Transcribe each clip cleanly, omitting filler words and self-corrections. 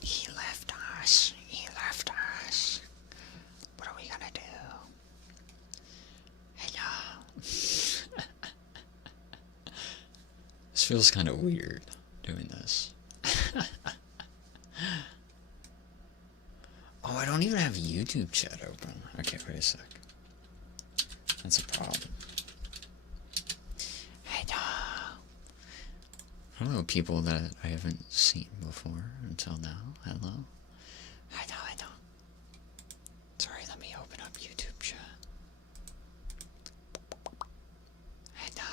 He left us. He left us. What are we gonna do? Hello. This feels kind of weird doing this. Oh, I don't even have YouTube chat open. Okay, wait a sec. That's a problem. Hello, people that I haven't seen before until now. Hello. Hello. Sorry, let me open up YouTube chat. Hello.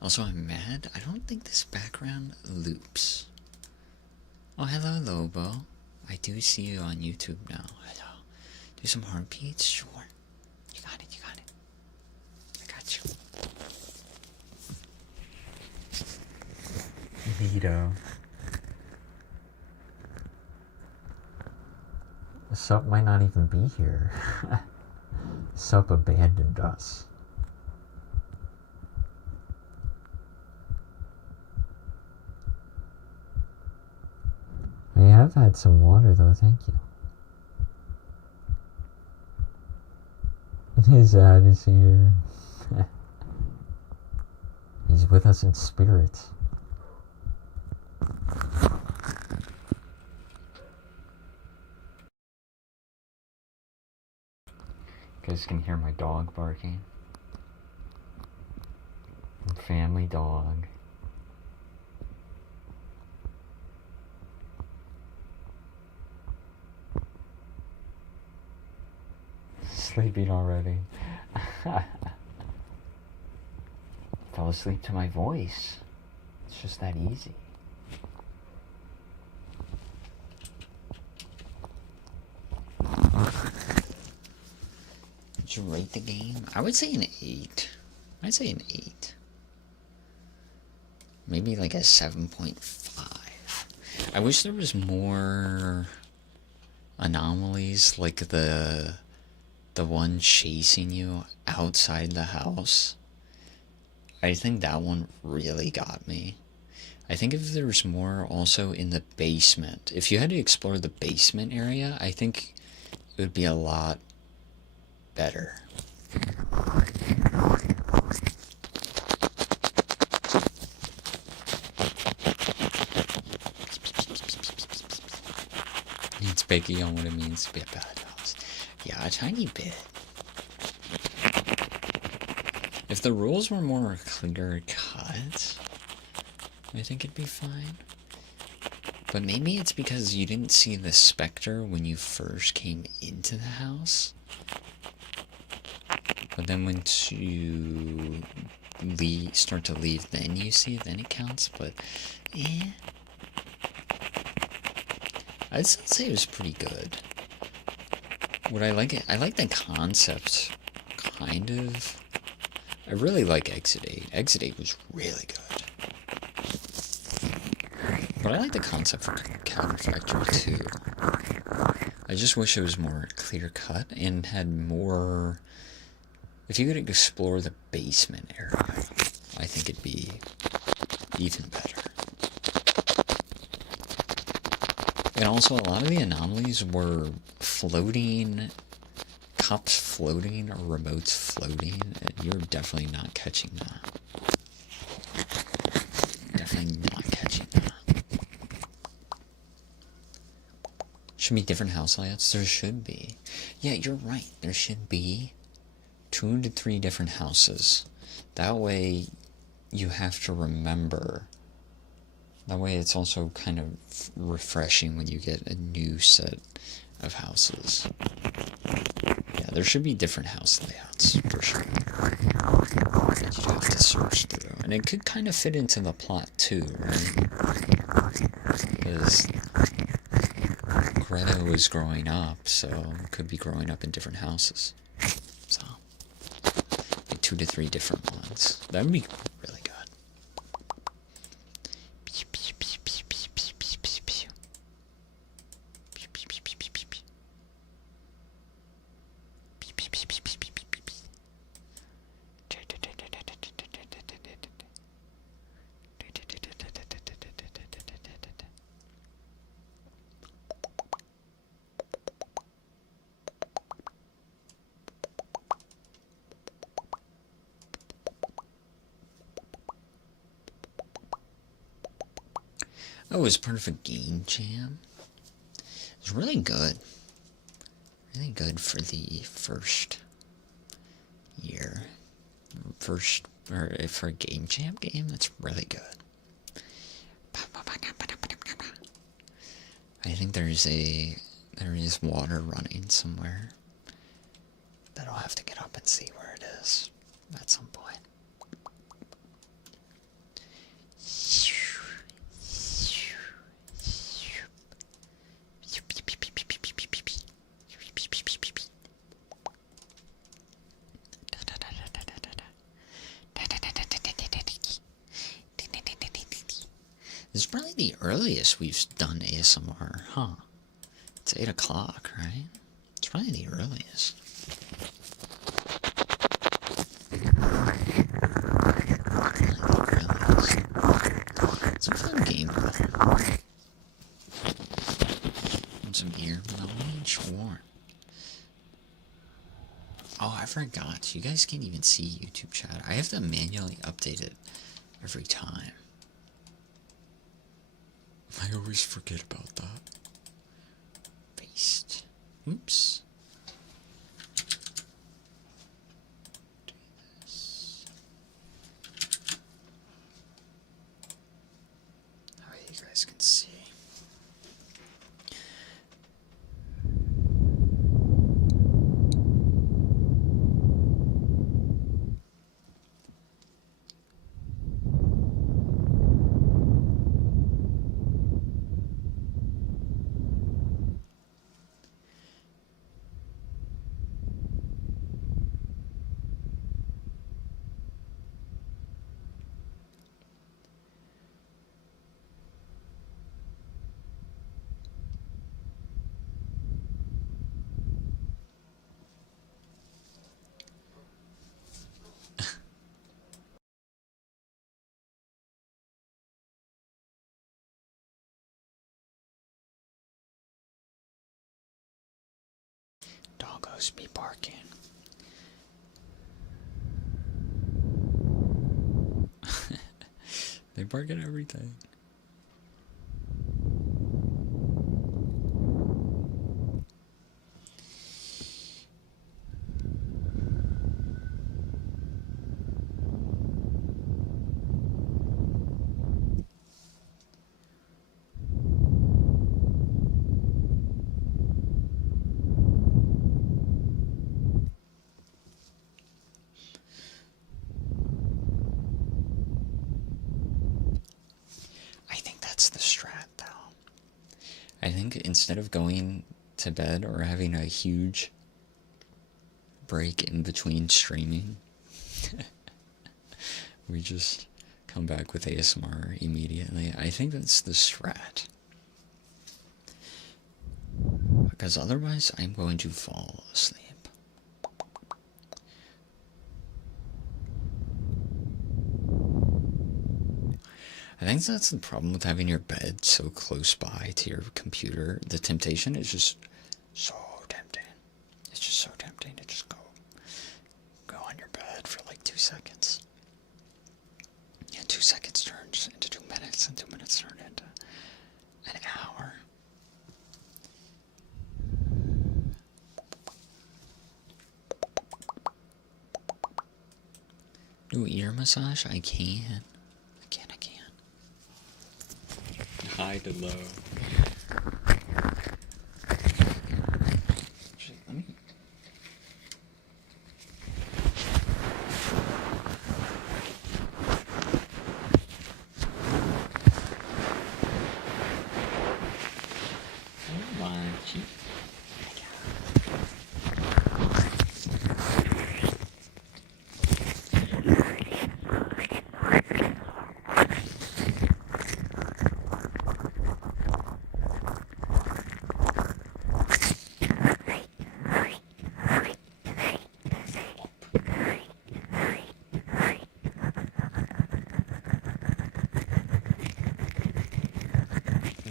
Also, I'm mad. I don't think this background loops. Oh, hello, Lobo. I do see you on YouTube now. Hello. Do some heartbeats? Sure. You got it. I got you. Vito. Sup might not even be here. Sup abandoned us. I have had some water though, thank you. His dad is here. He's with us in spirit. You guys can hear my dog barking. Family dog. Sleeping already. Fell asleep to my voice. It's just that easy. Did you rate the game? I would say an 8. I'd say an 8. Maybe like a 7.5. I wish there was more anomalies, like the one chasing you outside the house. I think that one really got me. I think if there was more also in the basement, if you had to explore the basement area, I think it would be a lot better. It's picky on what it means to be a bad house. Yeah, a tiny bit. If the rules were more clear cut, I think it'd be fine. But maybe it's because you didn't see the specter when you first came into the house. But then once you start to leave, then you see it, then it counts. But, eh. I'd still say it was pretty good. What I like the concept, kind of. I really like Exit 8. Exit 8 was really good. But I like the concept for Counter Factory too. I just wish it was more clear cut and had more. If you could explore the basement area, I think it'd be even better. And also, a lot of the anomalies were floating, cops floating, or remotes floating, and you're definitely not catching that. Definitely not catching that. Should be different house layouts? There should be. Yeah, you're right. There should be 2 to 3 different houses. That way, you have to remember. That way it's also kind of refreshing when you get a new set of houses. Yeah, there should be different house layouts, for sure. That you have to search through. And it could kind of fit into the plot too, right? Because Greta was growing up, so it could be growing up in different houses. So, like 2 to 3 different ones. That would be really good. Oh, it was part of a game jam. It was really good. Really good for the first year. For a game jam game, that's really good. I think there is water running somewhere. But I'll have to get up and see where it is at some point. This is probably the earliest we've done ASMR, huh? It's 8 o'clock, right? It's probably the earliest. It's a fun game, though. Want some ear blowing? Sure. Oh, I forgot. You guys can't even see YouTube chat. I have to manually update it every time. I always forget about that. Paste. Oops. Do this. That way you guys can see. Doggos be barking. They bark at everything. I think that's the strat, though. I think instead of going to bed or having a huge break in between streaming, we just come back with ASMR immediately. I think that's the strat. Because otherwise, I'm going to fall asleep. I think that's the problem with having your bed so close by to your computer. The temptation is just so tempting. It's just so tempting to just go on your bed for like 2 seconds. And 2 seconds turns into 2 minutes, and 2 minutes turn into an hour. Do ear massage? I can. I can. High to low. Actually, let me. Come on, cheap.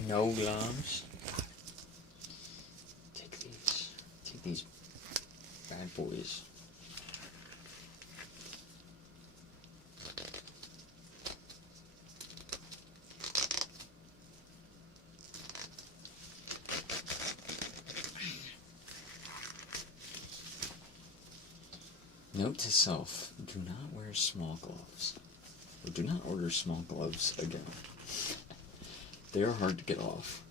No gloves. Take these bad boys. Note to self, do not wear small gloves. Or do not order small gloves again. They are hard to get off.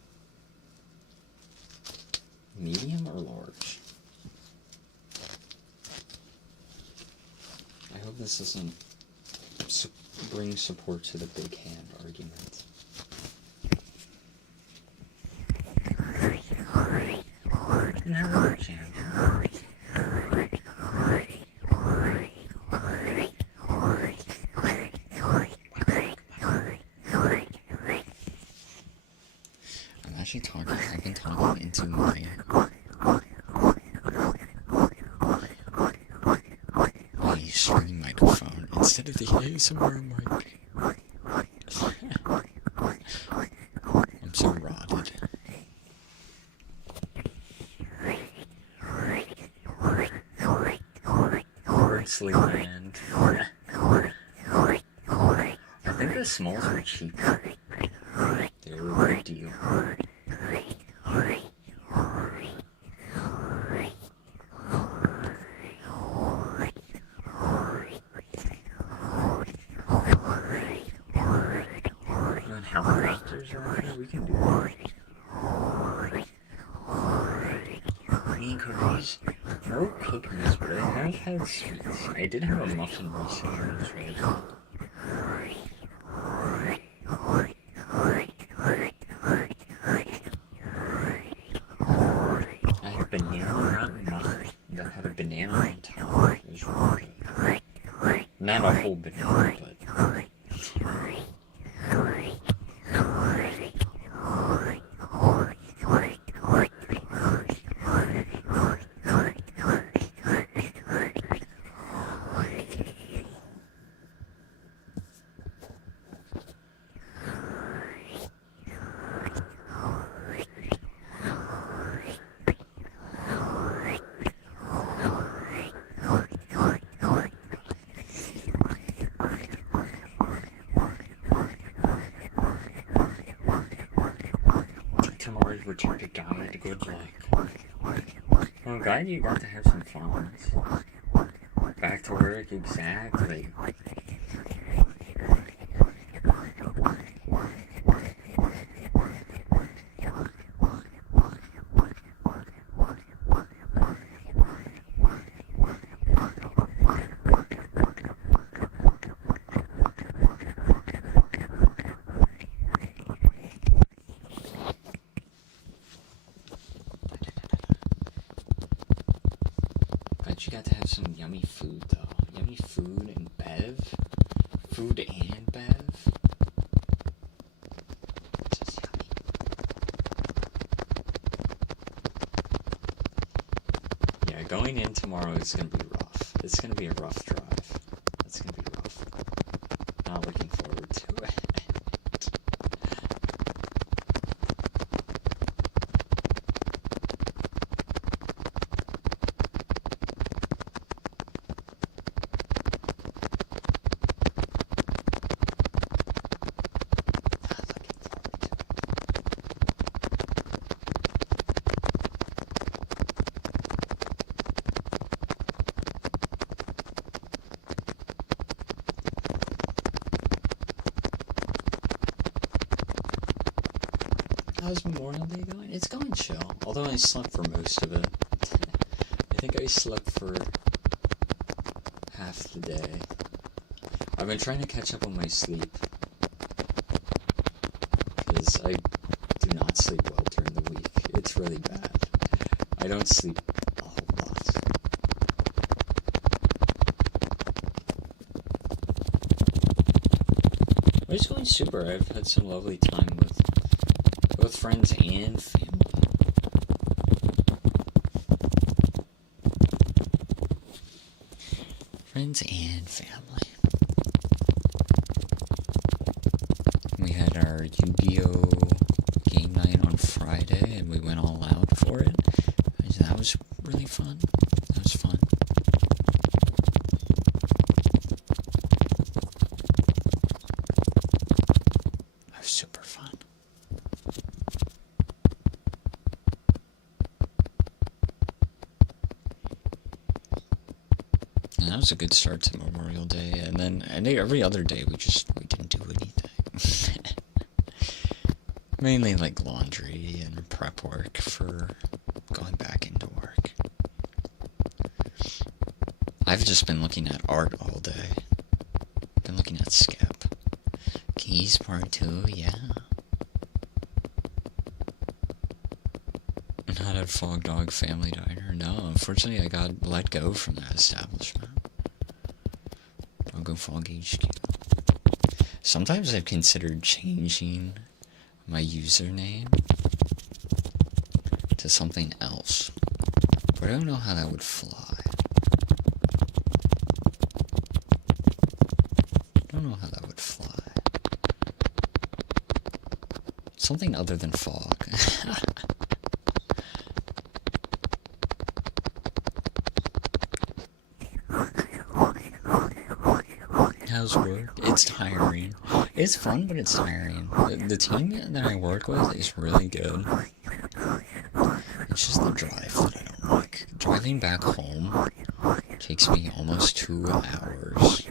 Medium or large? I hope this doesn't bring support to the big hand argument. Never change. I've been talking into my string microphone instead of the ASMR mic. I'm so rotted. Sleepland. I think the smalls were cheaper. They were a good deal. And helicopters around here, we can do that. Bean cookies. No cookies, but I have had sweets. I did have a muffin recently, which was really good. I had a banana nut muffin that had a banana on top. It was really good. Not a whole banana, but... Tomorrow's return to diet, good luck. Well, I'm glad you got to have some fun. Back to work, exactly. You got to have some yummy food, though. Yummy food and bev. Food and bev. This is yummy. Yeah, going in tomorrow is going to be rough. It's going to be a rough drive. It's going to be rough. Not looking forward to it. How's Memorial Day going? It's going chill. Although I slept for most of it. I think I slept for half the day. I've been trying to catch up on my sleep. Because I do not sleep well during the week. It's really bad. I don't sleep a whole lot. But it's going super. I've had some lovely time with both friends and family. Friends and family. We had our Yu-Gi-Oh! Game night on Friday, and we went all out for it. That was really fun. That was fun. That was super fun. was a good start to Memorial Day, and then every other day we didn't do anything. Mainly like laundry and prep work for going back into work. I've just been looking at art all day. Been looking at Skip. Keys Part 2, yeah. Not at Fog Dog Family Diner. No, unfortunately I got let go from that establishment. I'll go Fog HQ. Sometimes I've considered changing my username to something else, but I don't know how that would fly. Something other than Fog. How's work? It's tiring. It's fun, but it's tiring. The team that I work with is really good. It's just the drive that I don't like. Driving back home takes me almost 2 hours.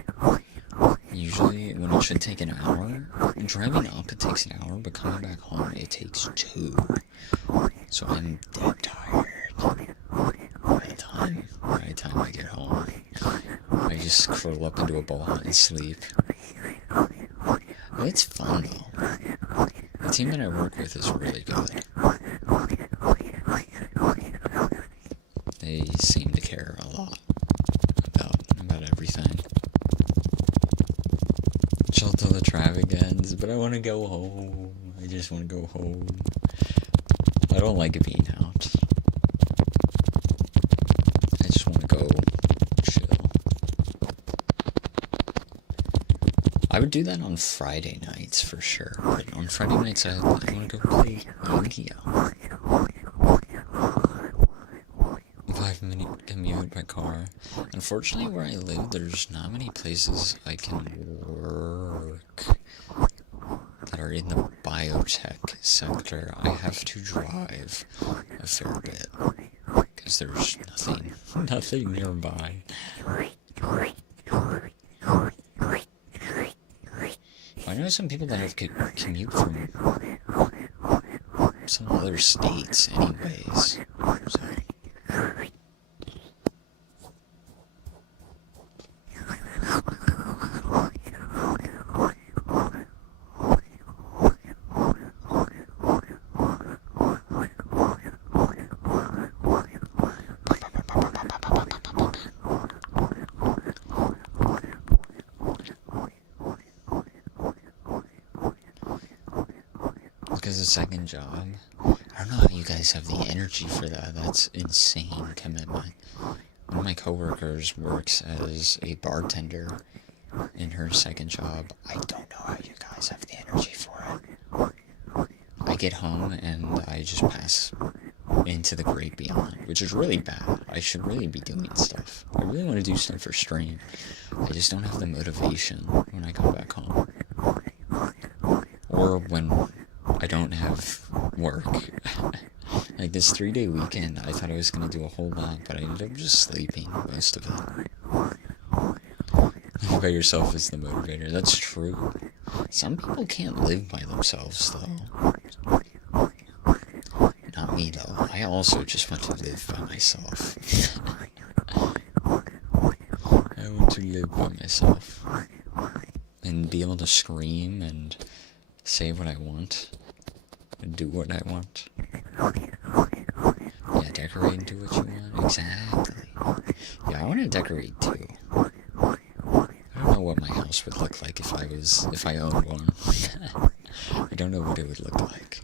Usually, when it should take an hour, driving up it takes an hour, but coming back home it takes 2. So I'm dead tired. By the time I get home, I just curl up into a ball and sleep. It's fun though. The team that I work with is really good. They seem to care a lot about everything. Chill till the traffic ends, but I want to go home. I just want to go home. I don't like being out. I just want to go chill. I would do that on Friday nights for sure, but on Friday nights I want to go play video. 5-minute commute by car. Unfortunately, where I live, there's not many places I can work that are in the biotech sector. I have to drive a fair bit because there's nothing nearby. I know some people that have commute from some other states anyways, so. Because a second job, I don't know how you guys have the energy for that. That's insane commitment. One of my coworkers works as a bartender in her second job. I don't know how you guys have the energy for it. I get home and I just pass into the great beyond, which is really bad. I should really be doing stuff. I really want to do stuff for stream. I just don't have the motivation when I come back home. Or when I don't have work. Like this 3-day weekend, I thought I was going to do a whole lot, but I ended up just sleeping most of it. Live by yourself is the motivator. That's true. Some people can't live by themselves, though. Not me, though. I also just want to live by myself. I want to live by myself. And be able to scream and say what I want. And do what I want. Yeah, decorate and do what you want. Exactly. Yeah, I want to decorate too. I don't know what my house would look like if I owned one. I don't know what it would look like.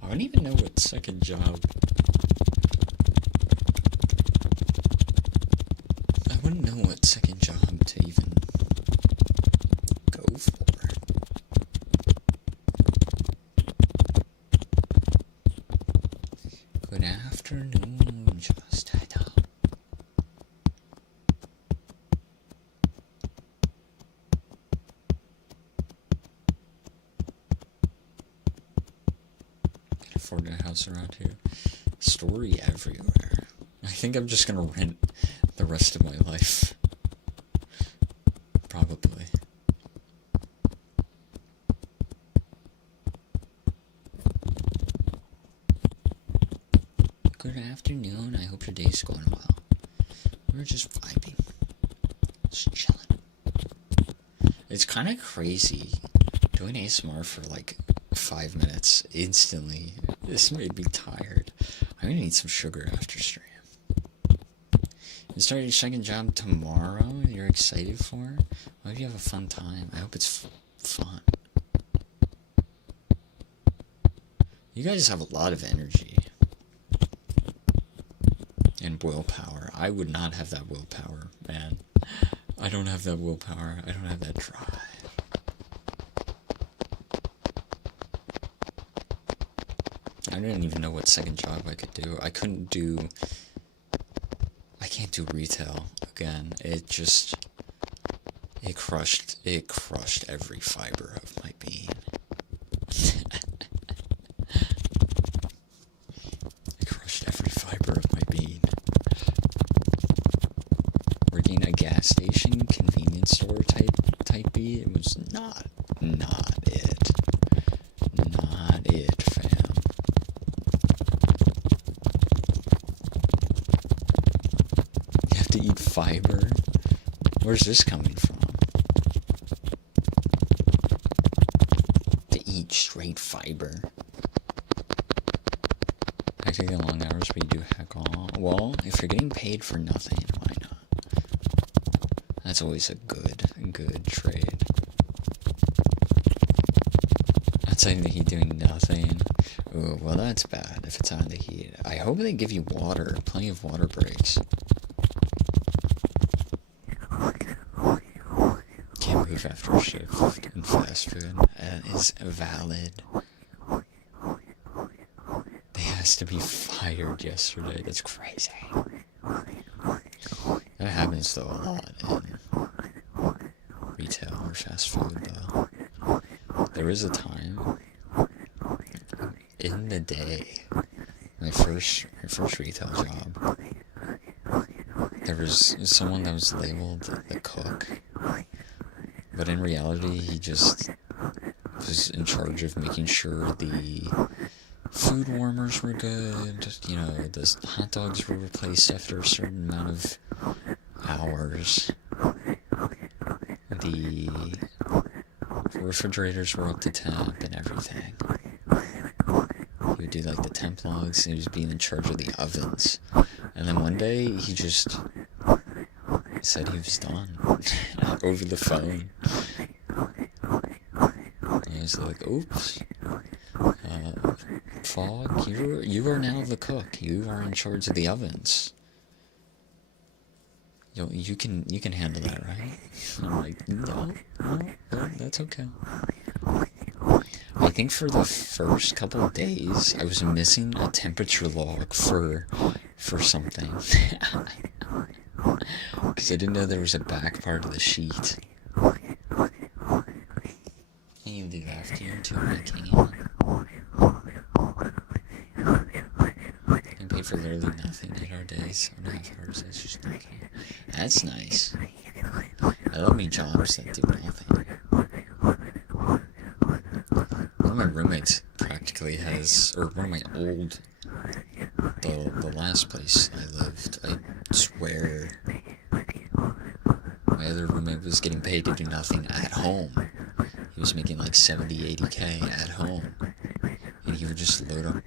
I don't even know what second job. I wouldn't know what second job to even go for. Good afternoon, just house around here. Story everywhere. I think I'm just gonna rent the rest of my life. Probably. Good afternoon. I hope your day's going well. We're just vibing. Just chilling. It's kind of crazy doing ASMR for like 5 minutes instantly. This made me tired. I'm gonna need some sugar after stream. You start your second job tomorrow. You're excited for? I hope you have a fun time. I hope it's fun. You guys have a lot of energy and willpower. I would not have that willpower, man. I don't have that willpower. I don't have that drive. I didn't even know what second job I could do. I can't do retail again. It crushed every fiber of my being. It crushed every fiber of my being. Working a gas station, convenience store type B, it was not it. Not it, fam. You have to eat fiber? Where's this coming from? To eat straight fiber. I take the long hours, but you do heck all. Well, if you're getting paid for nothing, why not? That's always a good trade. Outside of the heat doing nothing. Ooh, well that's bad if it's out of the heat. I hope they give you water, plenty of water breaks. Can't move after a shift in fast food. That is valid. They asked to be fired yesterday. That's crazy. That happens though a lot in retail or fast food though. There was a time in the day, my first retail job, there was someone that was labeled the cook, but in reality he just was in charge of making sure the food warmers were good, you know, the hot dogs were replaced after a certain amount of hours, the refrigerators were up to temp and everything. He would do like the temp logs, and he was being in charge of the ovens. And then one day he just said he was done over the phone. And I was like, oops. Fog, you are now the cook. You are in charge of the ovens. You can handle that, right? And I'm like, no, that's okay. I think for the first couple of days, I was missing a temperature log for something. Because I didn't know there was a back part of the sheet. Can you do after you too? I can. I pay for literally nothing in our days. 7.5 hours, that's just nothing. That's nice. I love me jobs that do nothing. One of my roommates practically has, or one of my old, the last place I lived, I swear, my other roommate was getting paid to do nothing at home. He was making like 70, 80K at home. And he would just load up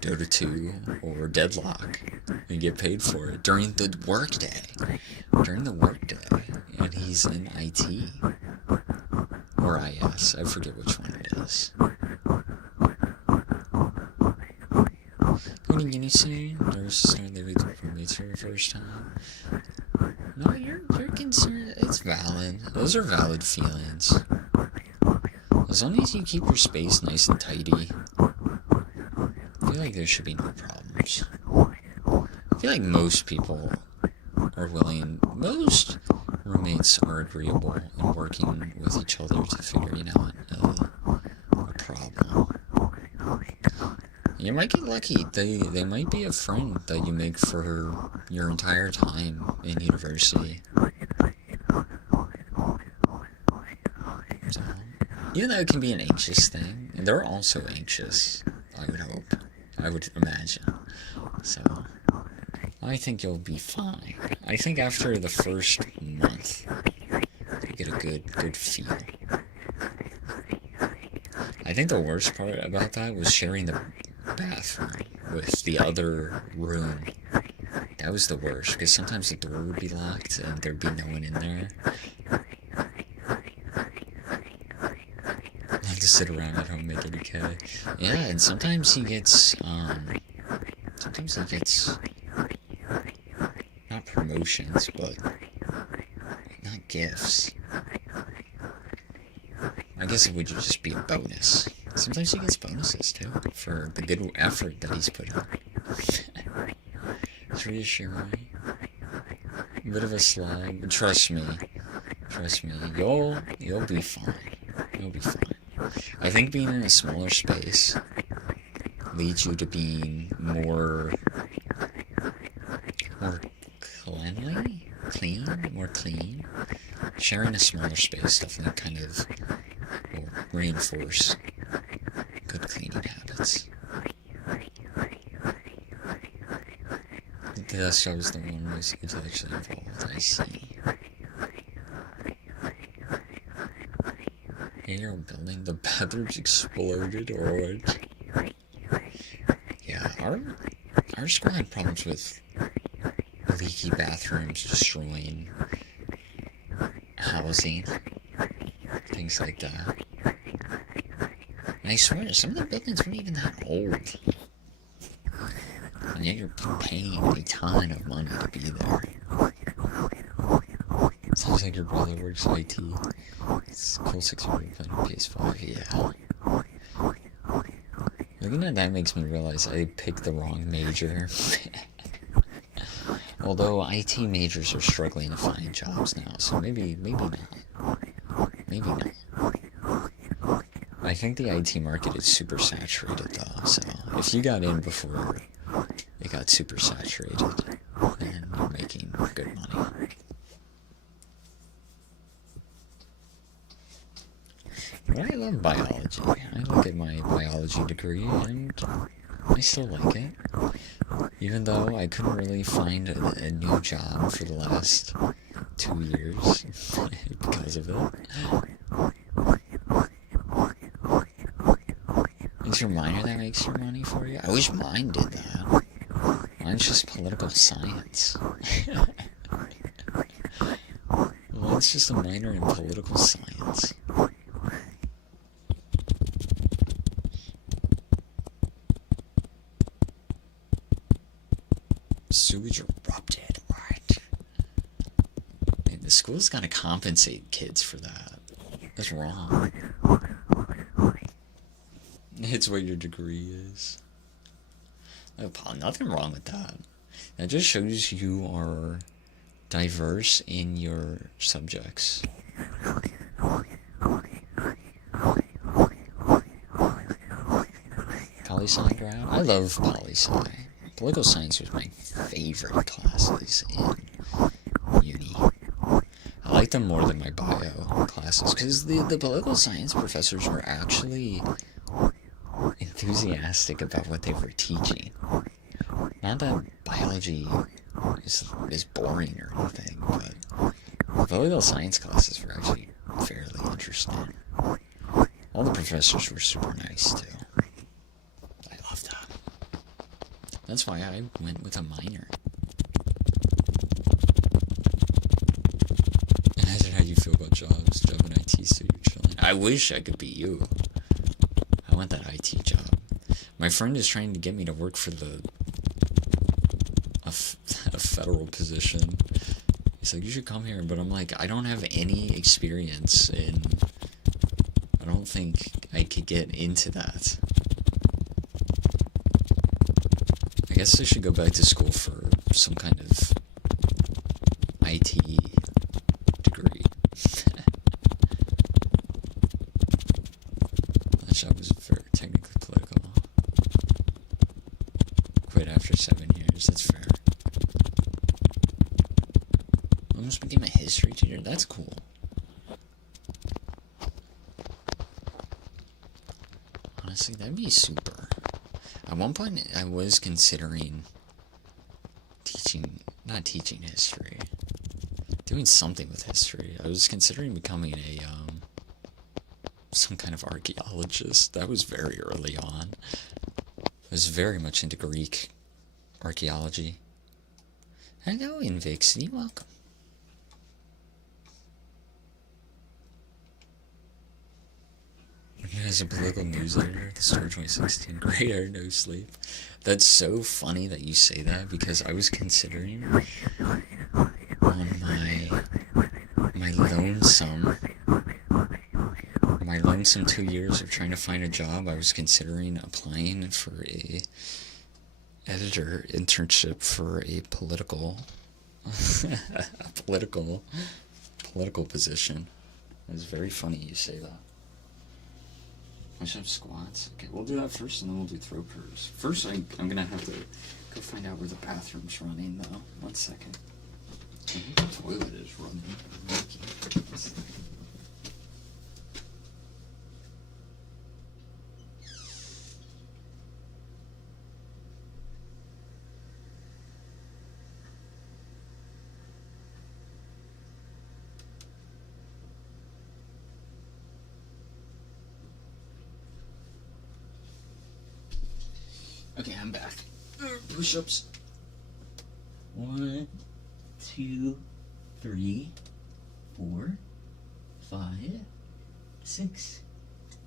Dota 2 or Deadlock and get paid for it during the workday. And he's in IT. Or IS. I forget which one it is. What are you gonna say? Nervous to start living with roommates for the first time. No, you're concerned. It's valid. Those are valid feelings. As long as you keep your space nice and tidy, I feel like there should be no problems. I feel like most people are willing, most roommates are agreeable in working with each other to figure out a problem. You might get lucky. They might be a friend that you make for your entire time in university. So, even though it can be an anxious thing, and they're also anxious, I would hope. I would imagine. So, I think you'll be fine. I think after the first month, you get a good feel. I think the worst part about that was sharing the bathroom with the other room. That was the worst, because sometimes the door would be locked and there'd be no one in there. I have to sit around at home making a K. Yeah, and sometimes he gets, not promotions, but not gifts. I guess it would just be a bonus. Sometimes he gets bonuses, too, for the good effort that he's put in. It's reassuring. A bit of a slog. Trust me, you'll be fine. You'll be fine. I think being in a smaller space leads you to being more clean. Sharing a smaller space definitely kind of will reinforce good cleaning habits. The desk job is the one was intellectually involved. I see. In your building, the bathrooms exploded, or what? Yeah, our school had problems with leaky bathrooms destroying housing, things like that. And I swear, some of the buildings weren't even that old. And yet you're paying a ton of money to be there. Sounds like your brother works IT. It's cool 600 playing PS5, yeah. Looking at that makes me realize I picked the wrong major. Although IT majors are struggling to find jobs now, so maybe not. Maybe not. I think the IT market is super saturated though, so if you got in before it got super saturated, then you're making good money. But I love biology. I look at my biology degree and I still like it. Even though I couldn't really find a new job for the last 2 years because of it. Is your minor that makes your money for you? I wish mine did that. Mine's just political science. Mine's just a minor in political science. Sewage erupted, right? And the school's gotta compensate kids for that. That's wrong. It's what your degree is. Nothing wrong with that. That just shows you are diverse in your subjects. Poli-sci grad? I love poli-sci. Political science was my favorite classes in uni. I liked them more than my bio classes, because the political science professors were actually enthusiastic about what they were teaching. Not that biology is boring or anything, but the political science classes were actually fairly interesting. All the professors were super nice, too. I love that. That's why I went with a minor. Imagine how you feel about jobs. Job in IT, so you're chilling. I wish I could be you. I want that IT job. My friend is trying to get me to work for a federal position. He's like, you should come here, but I'm like, I don't have any experience in. I don't think I could get into that. I guess I should go back to school for some kind of IT degree. That job was very technically political. after 7 years. That's fair. Almost became a history teacher. That's cool. Honestly, that'd be super. At one point, I was considering not teaching history, doing something with history. I was considering becoming some kind of archaeologist. That was very early on. I was very much into Greek archaeology. Hello, Invixity, welcome. As a political news editor, the Star 2016, great air, no sleep. That's so funny that you say that, because I was considering on my lonesome 2 years of trying to find a job, I was considering applying for a editor internship for a political position. It's very funny you say that. I should have squats. Okay, we'll do that first, and then we'll do throw purrs. First, I'm gonna have to go find out where the bathroom's running, though. 1 second. I think the toilet is running. Okay, I'm back. Push-ups. 1, 2, 3, 4, 5, 6,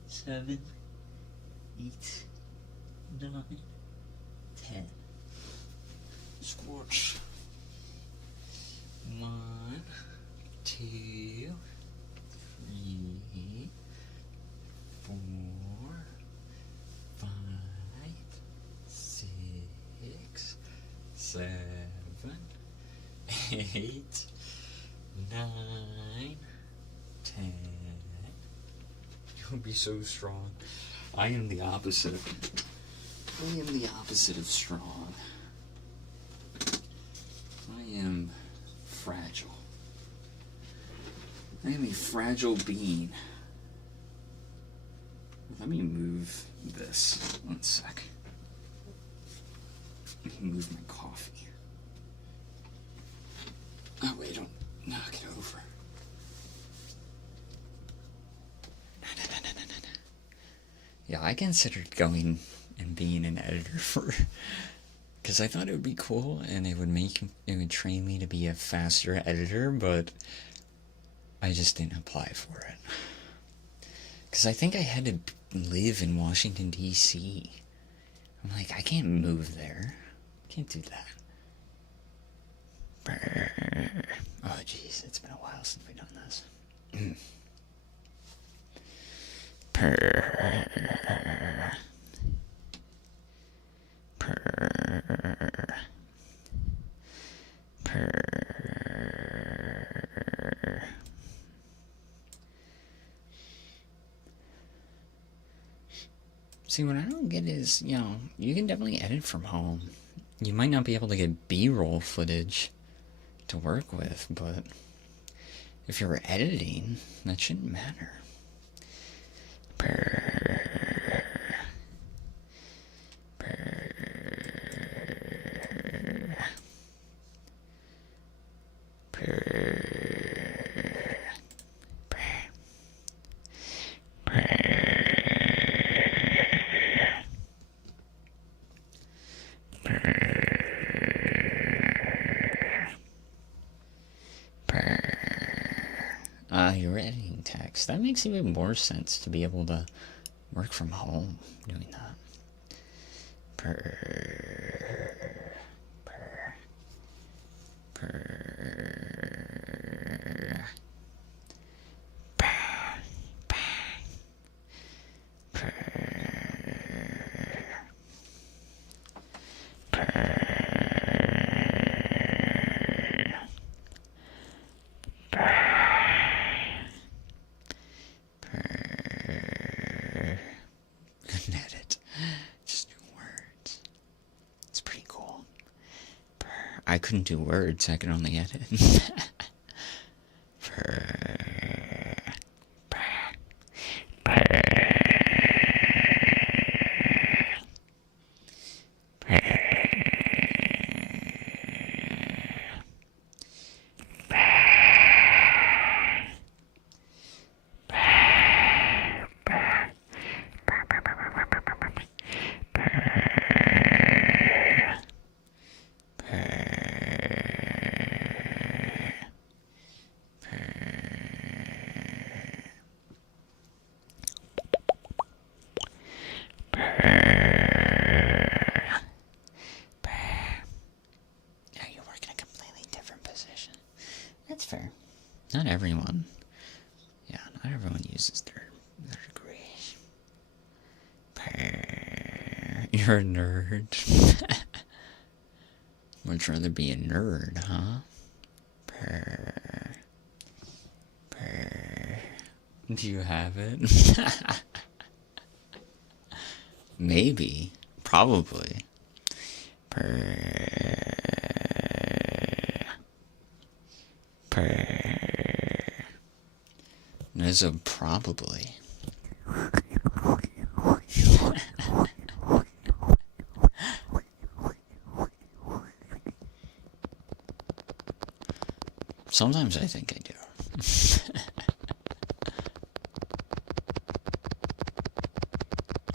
7, 8, 9, 10. Squats. 1, 2, 3, 4, 5, 6, 7, 8, 9, 10. You'll be so strong. I am the opposite. I am the opposite of strong. I am fragile. I am a fragile being. Let me move this. 1 sec. Let me move my coffee. Oh wait, don't knock it over. No. Yeah, I considered going and being an editor for, because I thought it would be cool and it would train me to be a faster editor, but I just didn't apply for it. Because I think I had to live in Washington, D.C. I'm like, I can't move there. I can't do that. Oh, jeez, it's been a while since we've done this. See, what I don't get is, you can definitely edit from home. You might not be able to get B-roll footage to work with, but if you're editing, that shouldn't matter. You're editing text. That makes even more sense to be able to work from home doing that. Edit. Just new words. It's pretty cool. I couldn't do words. I could only edit. That's fair. Not everyone. Yeah, not everyone uses their degree. You're a nerd. Much rather be a nerd, huh? Do you have it? Maybe. Probably. There's a probably. Sometimes I think I do.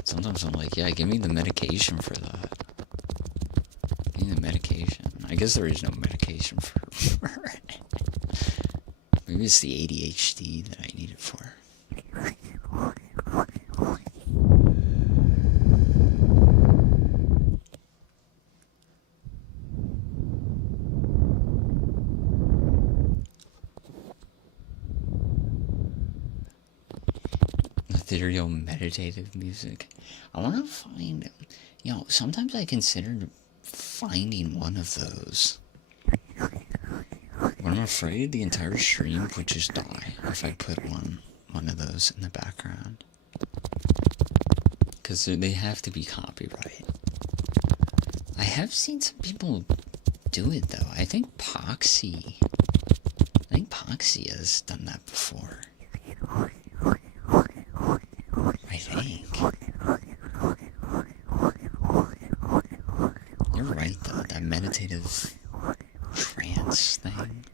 Sometimes I'm like, yeah, give me the medication for that. Give me the medication. I guess there is no medication for it. Maybe it's the ADHD that I need it for. Ethereal meditative music. I want to find, sometimes I considered finding one of those. But I'm afraid the entire stream would just die if I put one of those in the background. Because they have to be copyright. I have seen some people do it though. I think Poxy has done that before. I think. You're right though, that meditative trance thing.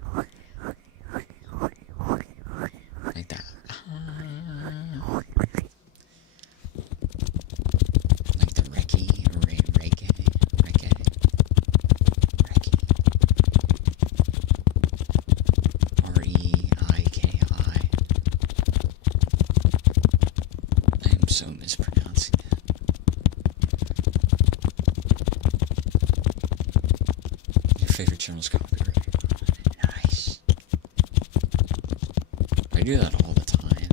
Like that. Like the Reiki. Reiki. I am so mispronouncing it. Your favorite channel's copyrighted. Nice. I do that all the time.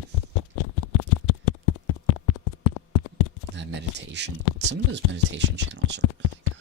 That meditation. Some of those meditation channels are really good.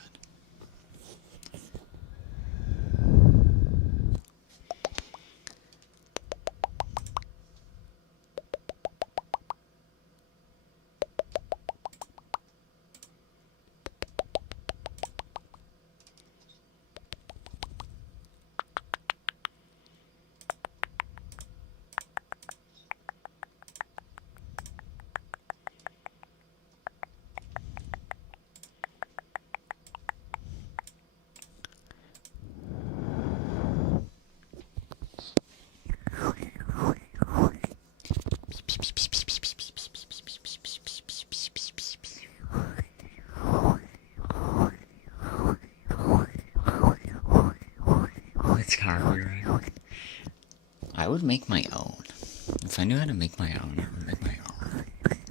It's copyright. I would make my own. If I knew how to make my own, I would make my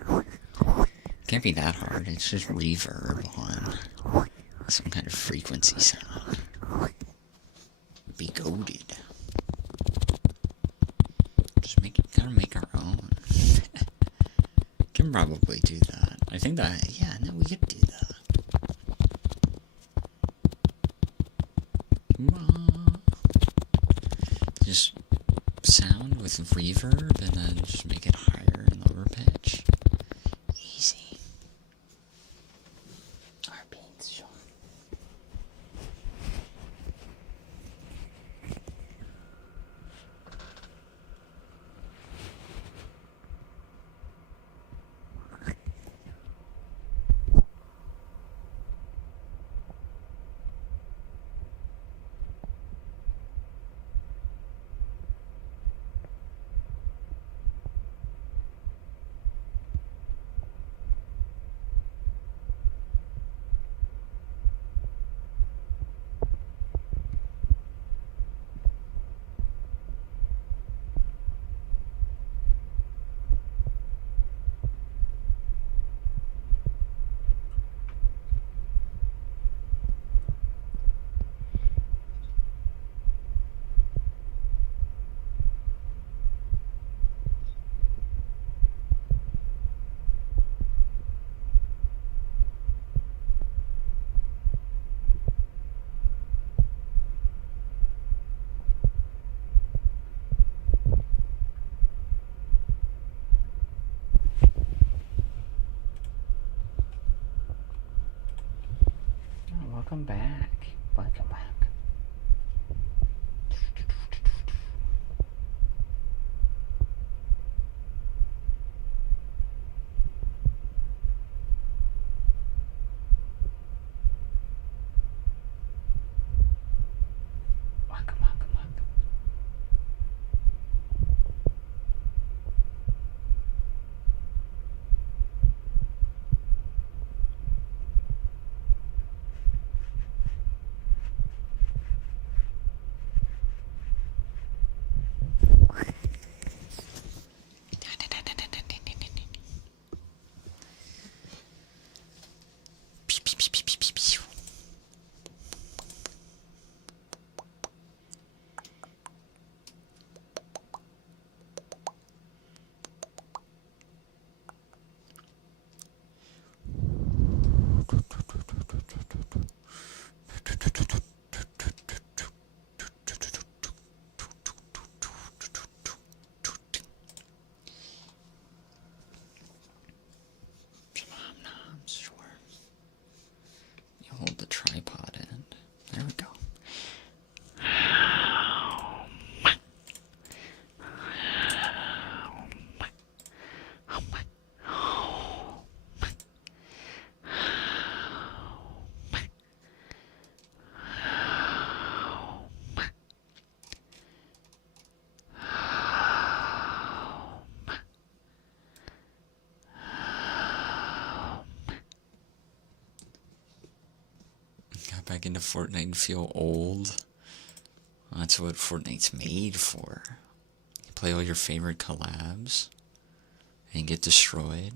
own. Can't be that hard. It's just reverb on some kind of frequency sound. Be goated. Just gotta make our own. Can probably do that. I think that, yeah, no, we could do that. Just sound with reverb and then just make it higher and lower pitch. Easy. Our beans, sure. Welcome back. Welcome back. Welcome, welcome, welcome. Sure. You hold the tripod in. There we go. Got back into Fortnite and feel old. That's what Fortnite's made for. You play all your favorite collabs and get destroyed.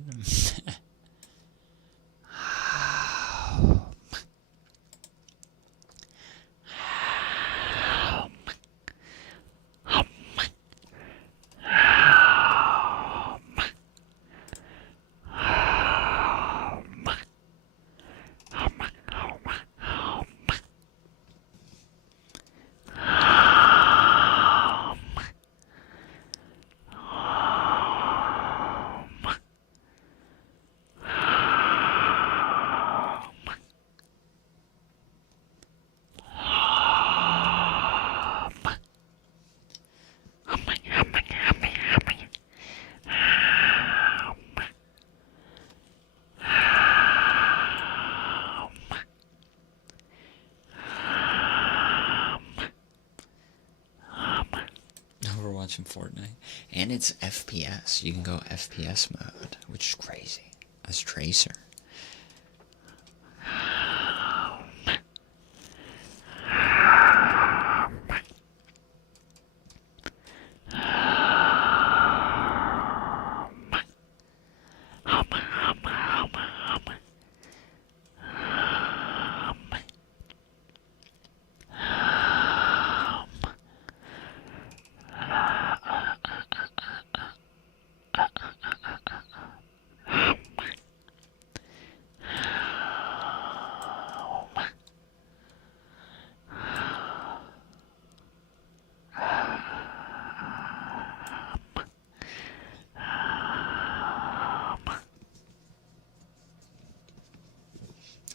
We're watching Fortnite. And it's FPS. You can go FPS mode, which is crazy. That's Tracer.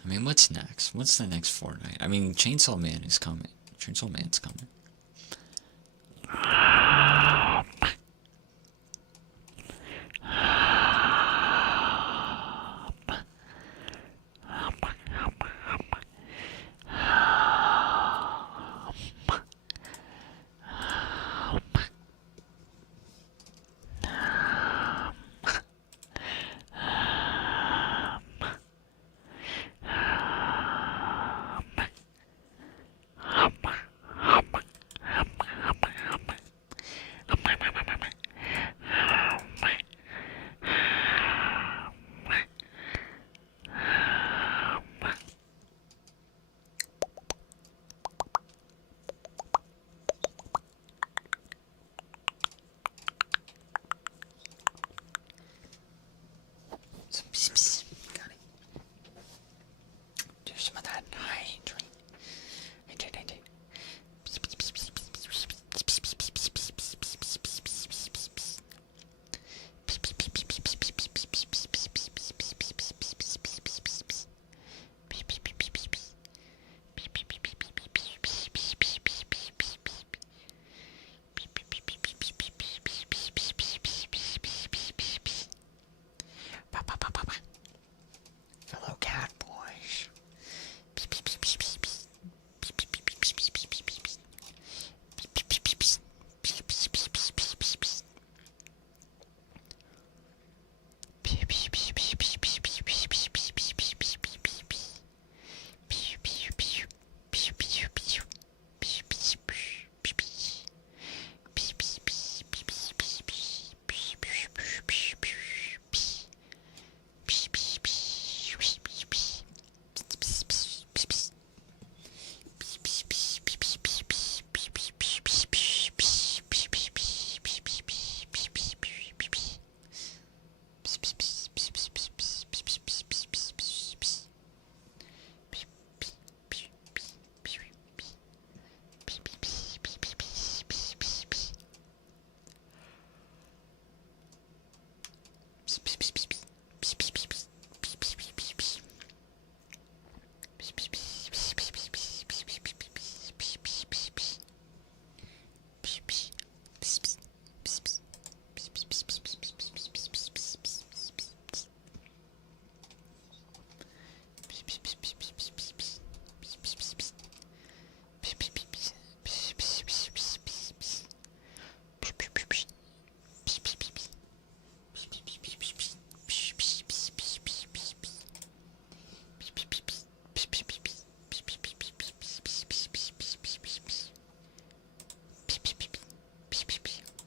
I mean, what's next? What's the next Fortnite? I mean, Chainsaw Man is coming. Chainsaw Man's coming.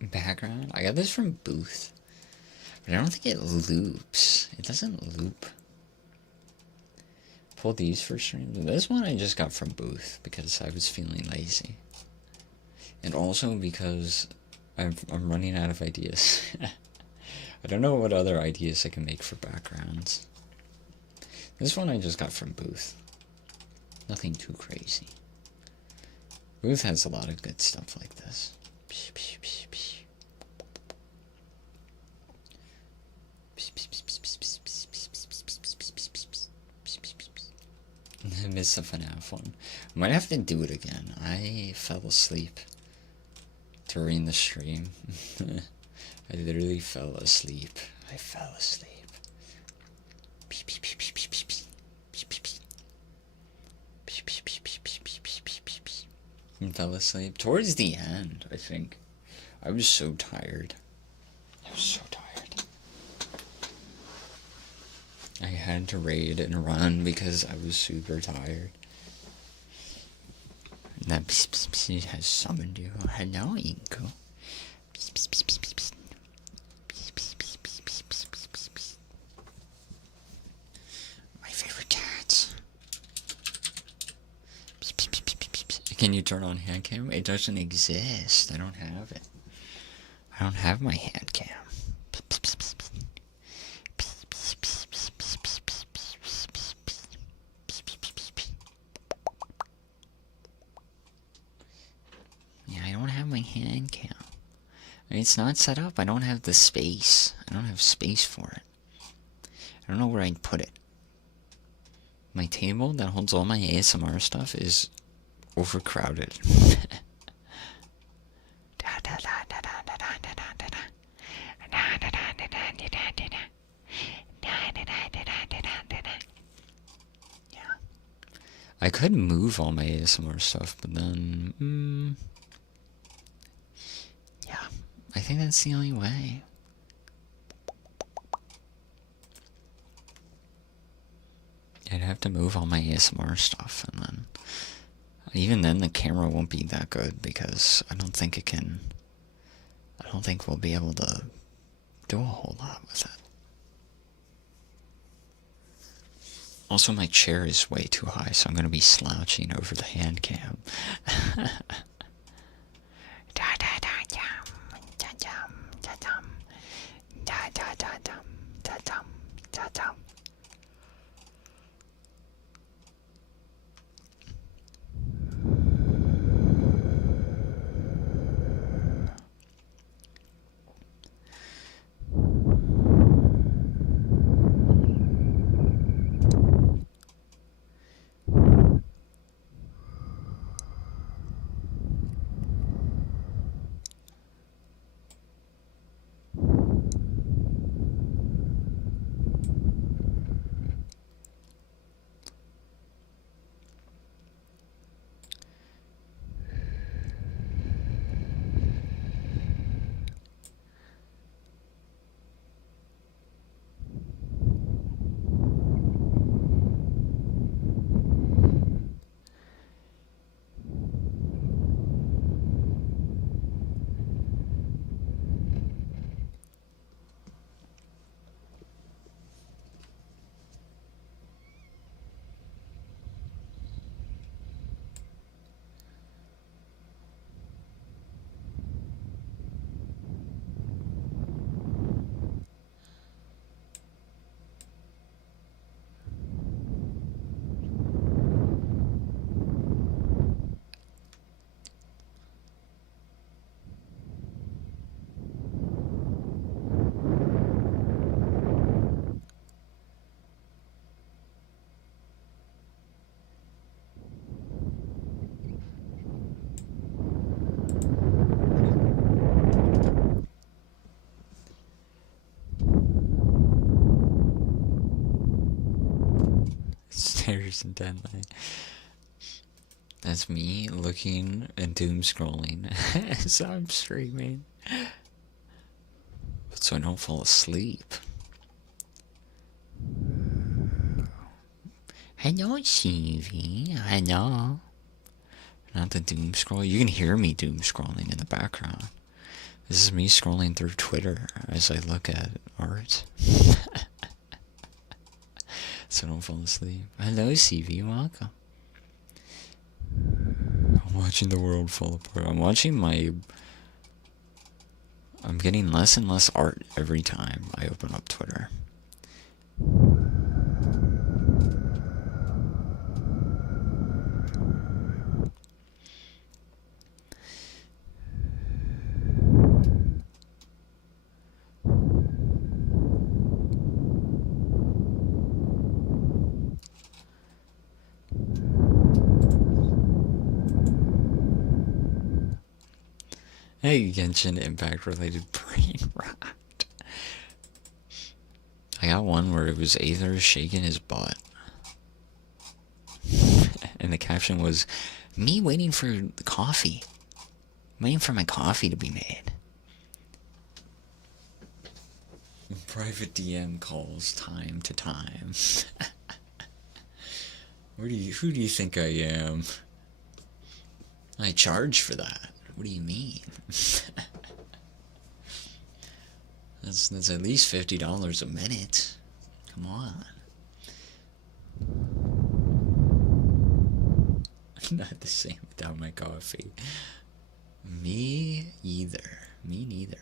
background. I got this from Booth, but I don't think it loops. It doesn't loop. Pull these for streams. This one I just got from Booth because I was feeling lazy, and also because I'm running out of ideas. I don't know what other ideas I can make for backgrounds. This one I just got from Booth. Nothing too crazy. Booth has a lot of good stuff like this. I missed the FNAF one. Might have to do it again. I fell asleep during the stream. I literally fell asleep. I fell asleep. And fell asleep towards the end, I think. I was so tired. I was so tired. I had to raid and run because I was super tired. And that has summoned you. Hello, Inko. My favorite cats. Can you turn on hand cam? It doesn't exist. I don't have it. I don't have my hand cam. Yeah, I don't have my hand cam. It's not set up. I don't have the space. I don't have space for it. I don't know where I'd put it. My table that holds all my ASMR stuff is overcrowded. Yeah. I could move all my ASMR stuff, but then, yeah, I think that's the only way. I'd have to move all my ASMR stuff, and then, even then the camera won't be that good because I don't think it can, I don't think we'll be able to do a whole lot with it. Also, my chair is way too high, so I'm going to be slouching over the hand cam. Stairs and deadline. That's me looking and doom scrolling as I'm streaming, so I don't fall asleep. Hello, CV. Hello. Not the doom scroll. You can hear me doom scrolling in the background. This is me scrolling through Twitter as I look at art. So don't fall asleep. Hello, CV, welcome. I'm watching the world fall apart. I'm getting less and less art every time I open up Twitter. Hey, Genshin Impact related brain rot. I got one where it was Aether shaking his butt. And the caption was, me waiting for the coffee. Waiting for my coffee to be made. Private DM calls time to time. Who do you think I am? I charge for that. What do you mean? That's at least $50 a minute. Come on. Not the same without my coffee. Me either. Me neither.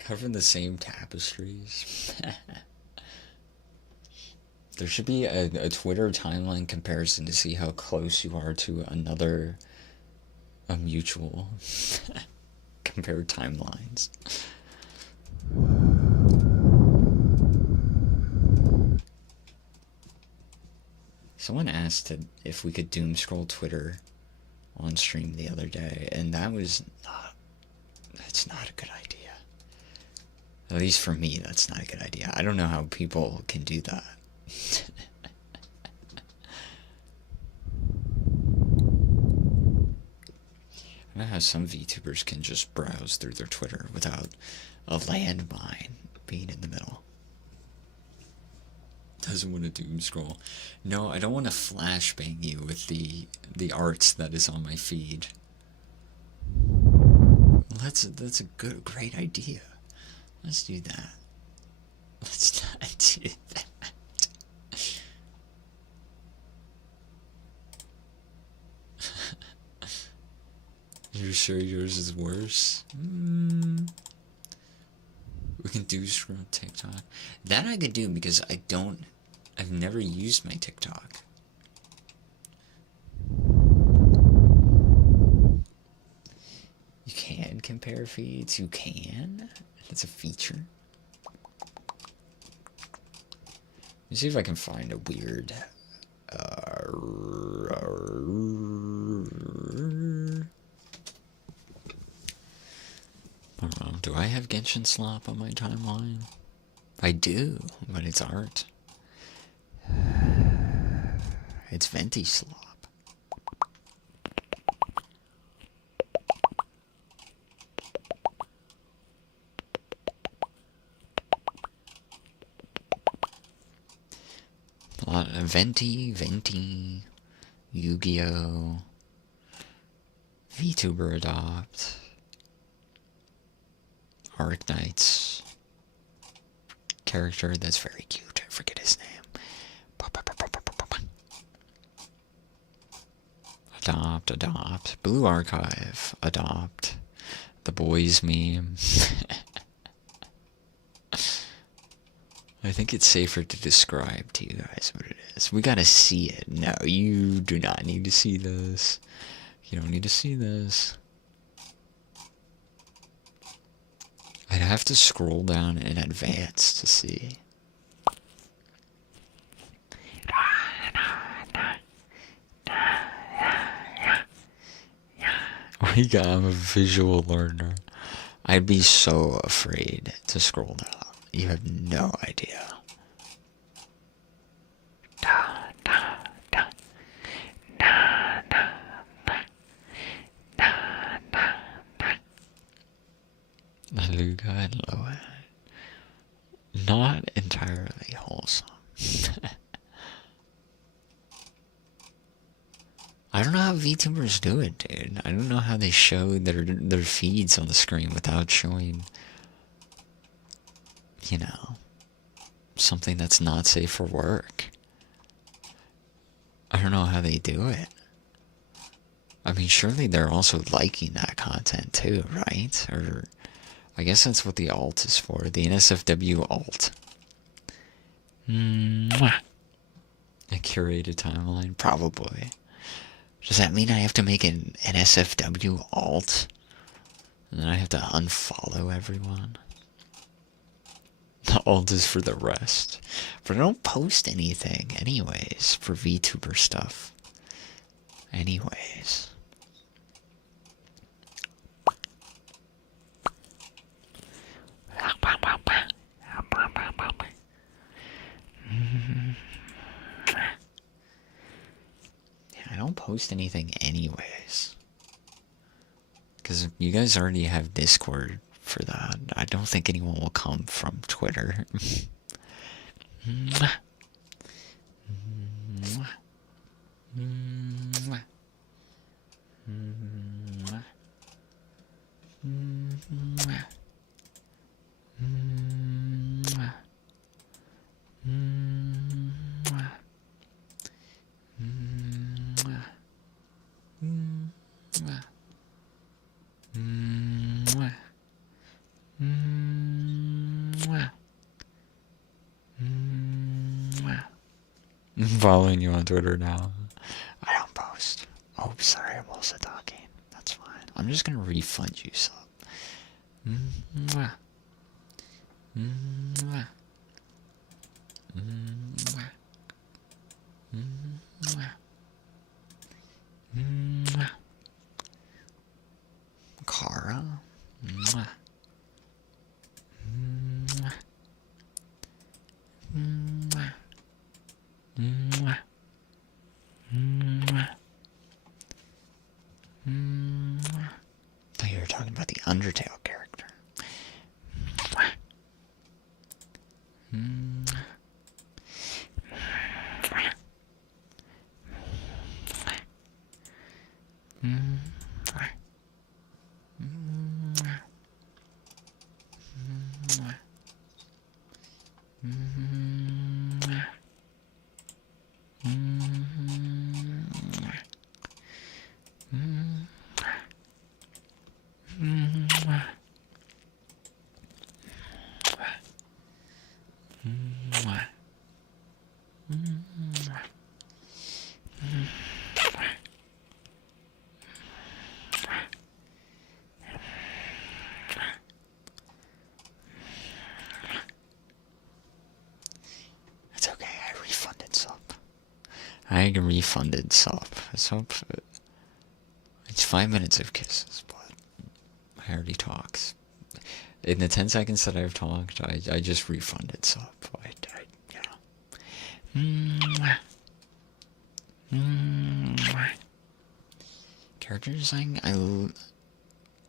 Covering the same tapestries. There should be a Twitter timeline comparison to see how close you are to a mutual. Compare timelines. Someone asked if we could doom scroll Twitter on stream the other day, and that's not a good idea. At least for me, that's not a good idea. I don't know how people can do that. I know how some VTubers can just browse through their Twitter without a landmine being in the middle. Doesn't want to doom scroll. No, I don't want to flashbang you with the art that is on my feed. That's a great idea. Let's do that. Let's not do that. You're sure yours is worse? We can do scroll TikTok. That I could do because I've never used my TikTok. You can compare feeds. You can. That's a feature. Let me see if I can find a weird. I don't know. Do I have Genshin Slop on my timeline? I do, but it's art. It's Venti Slop. A lot of Venti, Yu-Gi-Oh, VTuber Adopt, Arc Knights, character that's very cute, I forget his name. Adopt, Blue Archive, Adopt, The Boys meme. I think it's safer to describe to you guys what it is. We gotta see it. No, you do not need to see this. You don't need to see this. I'd have to scroll down in advance to see. I'm a visual learner. I'd be so afraid to scroll down. You have no idea. Luga and Loan. Not entirely wholesome. I don't know how VTubers do it, dude. I don't know how they show their feeds on the screen without showing, you know, something that's not safe for work. I don't know how they do it. I mean, surely they're also liking that content too, right? Or I guess that's what the alt is for, the NSFW alt. Mwah. A curated timeline? Probably. Does that mean I have to make an NSFW alt? And then I have to unfollow everyone? The alt is for the rest. But I don't post anything anyways for VTuber stuff. Anyways. I don't post anything anyways. Because you guys already have Discord for that. I don't think anyone will come from Twitter. Mwah. Mwah. Mwah. Mwah. Mwah. Mwah. Mwah. Mwah. Mwah. Mwah. Mwah. Mwah. I'm following you on Twitter now. I don't post. Oh, sorry, I'm also talking. That's fine. I'm just gonna refund you some. Mwah. Mwah. Mwah. Mwah. Mwah. Kara. Mwah. Mwah. Mwah. Mwah. Mwah. Mwah. I thought you were talking about the Undertale character. Mwah. Mwah. It's okay, I refunded Sup. I refunded Sup. It's 5 minutes of kisses, but I already talked. In the 10 seconds that I've talked, I just refunded Sup. Yeah. Character design,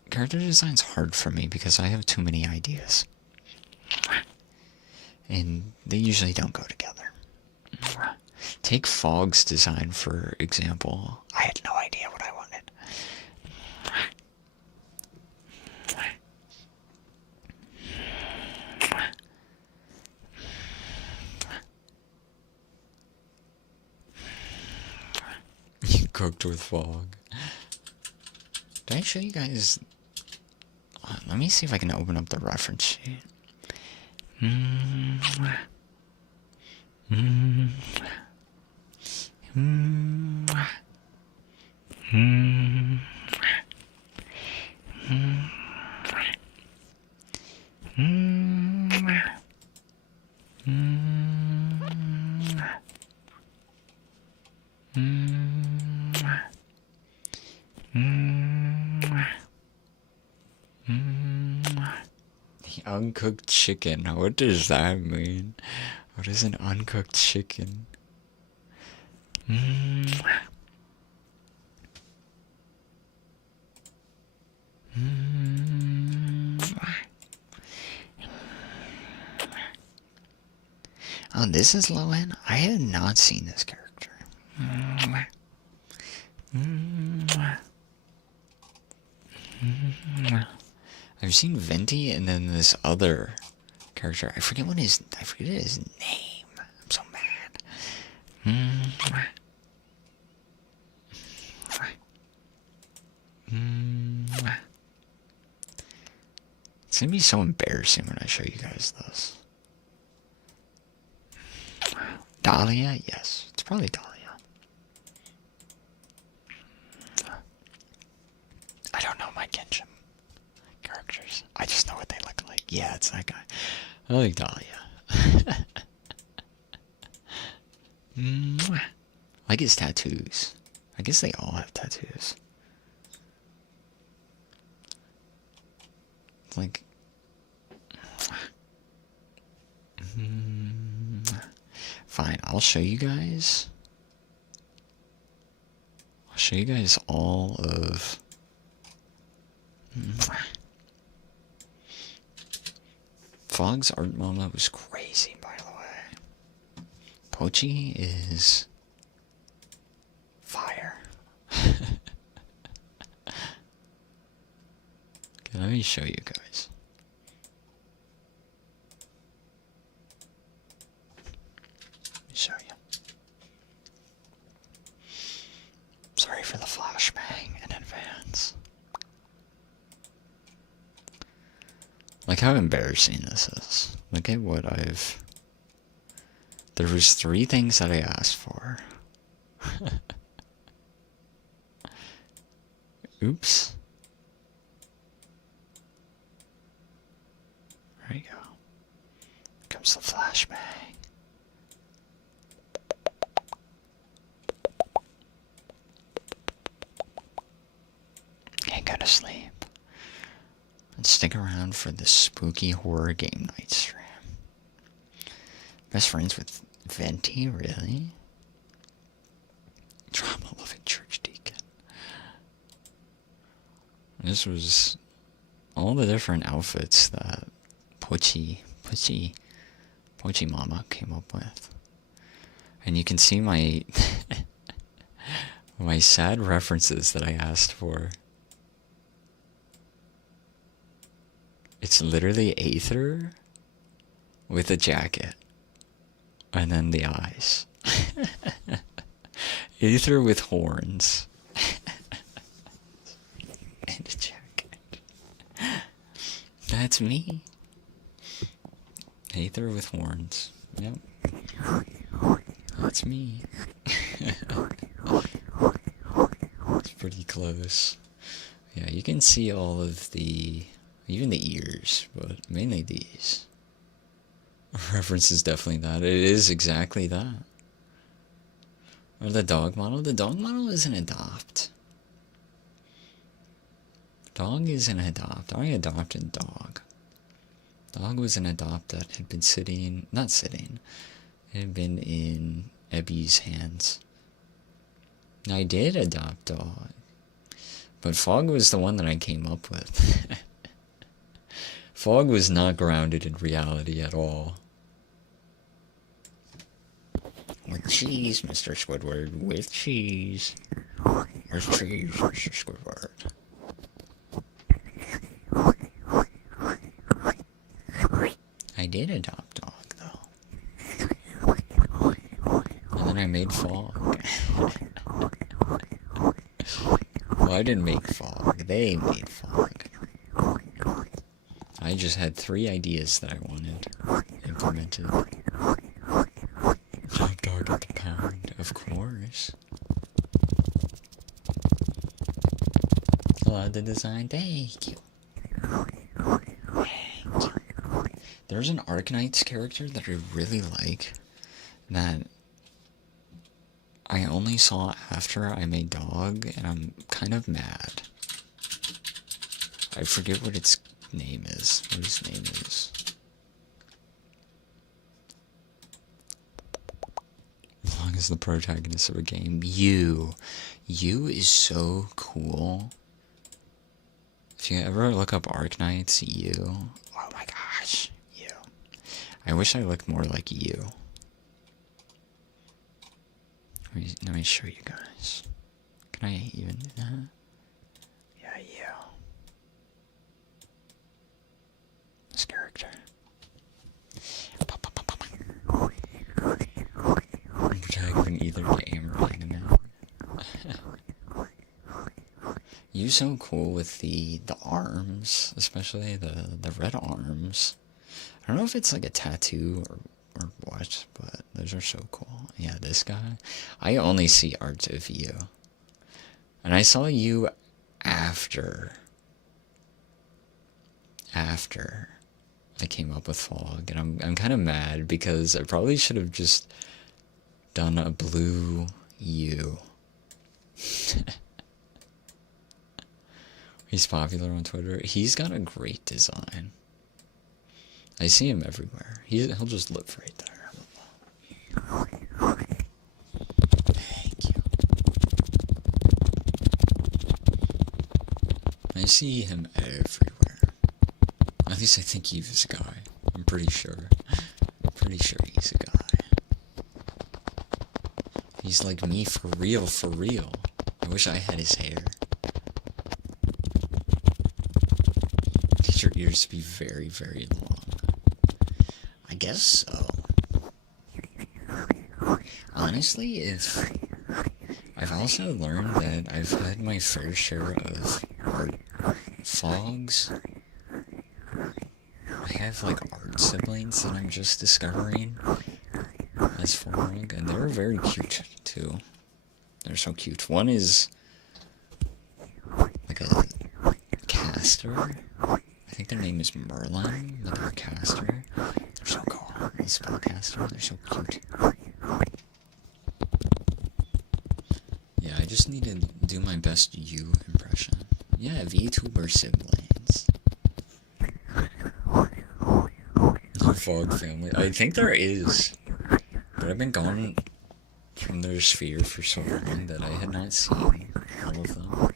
character design's hard for me because I have too many ideas. And they usually don't go together. Take Fog's design, for example. I had no idea what I wanted. You cooked with Fog. Did I show you guys? Let me see if I can open up the reference sheet. Uncooked chicken. What does that mean? What is an uncooked chicken? Oh, this is Lowen? I have not seen this character. I've seen Venti and then this other character. I forget his name. I'm so mad. It's gonna be so embarrassing when I show you guys this. Dahlia? Yes, it's probably Dahlia. I don't know my Genshin characters. I just know what they look like. Yeah, it's that guy. I like Dahlia. I like his tattoos. I guess they all have tattoos. It's like... Fine, I'll show you guys. I'll show you guys all of... Fog's art moment was crazy, by the way. Pochi is... fire. Okay, let me show you guys. Let me show you. Sorry for the flashbang in advance. Like how embarrassing this is. Look at what I've... There was 3 things that I asked for. Oops. There you go. Here comes the flashbang. Can't go to sleep. And stick around for the spooky horror game night stream. Best friends with Venti, really? Drama-loving church deacon. This was all the different outfits that Pochi Mama came up with. And you can see my my sad references that I asked for. It's literally Aether with a jacket. And then the eyes. Aether with horns. And a jacket. That's me. Aether with horns. Yep. That's me. It's pretty close. Yeah, you can see all of the... even the ears, but mainly these. Reference is definitely that. It is exactly that. Or the dog model. The dog model is an adopt. Dog is an adopt. I adopted dog. Dog was an adopt that had been sitting... not sitting. It had been in Ebby's hands. I did adopt dog. But Fog was the one that I came up with. Fog was not grounded in reality at all. With cheese, Mr. Squidward. With cheese. Where's cheese, Mr. Squidward? I did adopt dog, though. And then I made Fog. Well, I didn't make Fog. They made Fog. I just had 3 ideas that I wanted implemented. Top dog at the pound, of course. Love the design, thank you. Thank you. There's an Arknights character that I really like that I only saw after I made dog, and I'm kind of mad. I forget what its name is. What his name is. As long as the protagonist of a game. You is so cool. If you ever look up Arknights, you. Oh my gosh, you. I wish I looked more like you. Let me show you guys. Can I even do that? Yeah. This character. Protagonist either game or anime. You're so cool with the arms, especially the red arms. I don't know if it's like a tattoo or what, but those are so cool. Yeah, this guy. I only see art of you. And I saw you after I came up with Fog, and I'm kind of mad because I probably should have just done a blue you. He's popular on Twitter. He's got a great design. I see him everywhere. He'll just live right there. Thank you. I see him everywhere. At least I think he's a guy. I'm pretty sure. Pretty sure he's a guy. He's like me for real, for real. I wish I had his hair. Get your ears to be very, very long. I guess so. Honestly, if I've also learned that I've had my fair share of art fogs. I have like art siblings that I'm just discovering as Fog, and they're very cute too. They're so cute. One is like a caster. I think their name is Merlin, but they're a caster. They're so cool. A spellcaster. They're so cute. Yeah, I just need to do my best you impression. Yeah, VTuber siblings. The Fog family. I think there is. But I've been gone from their sphere for so long that I had not seen all of them.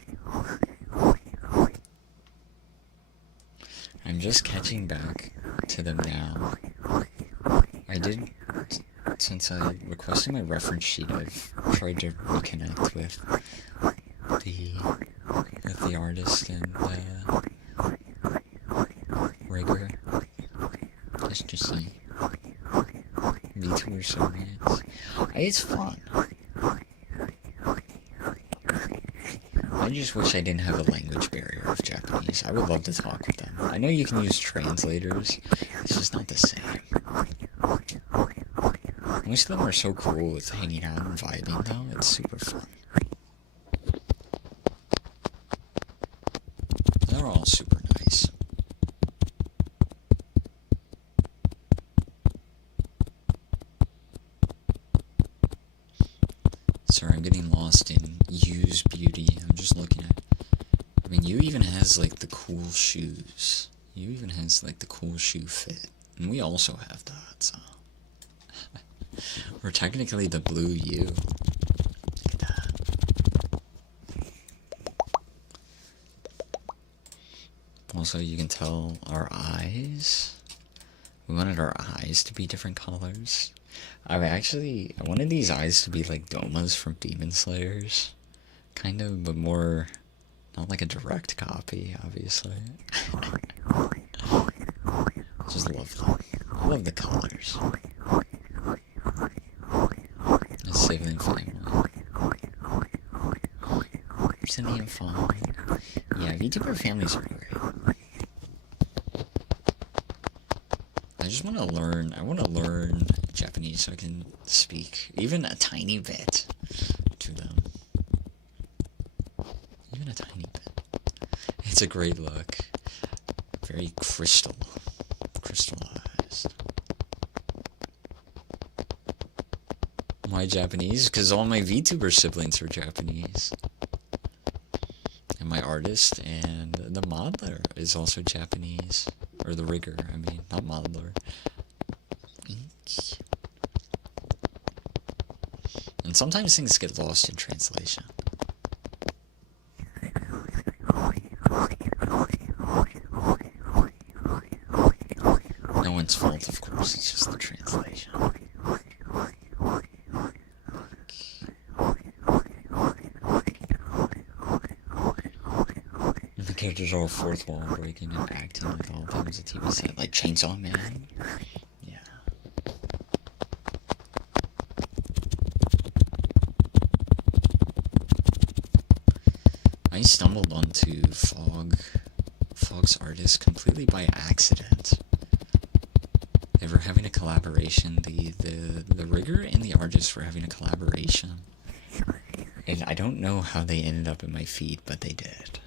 I'm just catching back to them now. I did, since I requested my reference sheet, I've tried to reconnect with the artist and rigger. Just to see VTuber surveys. It's fun. I just wish I didn't have a language barrier of Japanese. I would love to talk with them. I know you can use translators. It's just not the same. Most of them are so cool with hanging out and vibing though. It's super fun. They're all super nice. Sorry, I'm getting lost in Yu's beauty. I'm just looking at... I mean, Yu even has, like, the cool shoes. Yu even has, like, the cool shoe fit. And we also have that, so... We're technically the blue Yu. Look at that. Also, you can tell our eyes. We wanted our eyes to be different colors. I wanted these eyes to be like Doma's from Demon Slayers. Kind of, but more, not like a direct copy, obviously. Just love them. I love the colors. A sibling family. Cindy and Fawn. Yeah, VTuber families are great. I want to learn Japanese so I can speak even a tiny bit to them. Even a tiny bit. It's a great look. Very crystallized. Why Japanese? Because all my VTuber siblings are Japanese. And my artist and the modeler is also Japanese. Or the rigger, I mean, not modeler. And sometimes things get lost in translation. No one's fault, of course, it's just the translation. Characters are fourth wall breaking and acting like all times a TV set, like Chainsaw Man. Yeah. I stumbled onto Fog's Artist completely by accident. They were having a collaboration. The rigger and the artist were having a collaboration. And I don't know how they ended up in my feed, but they did.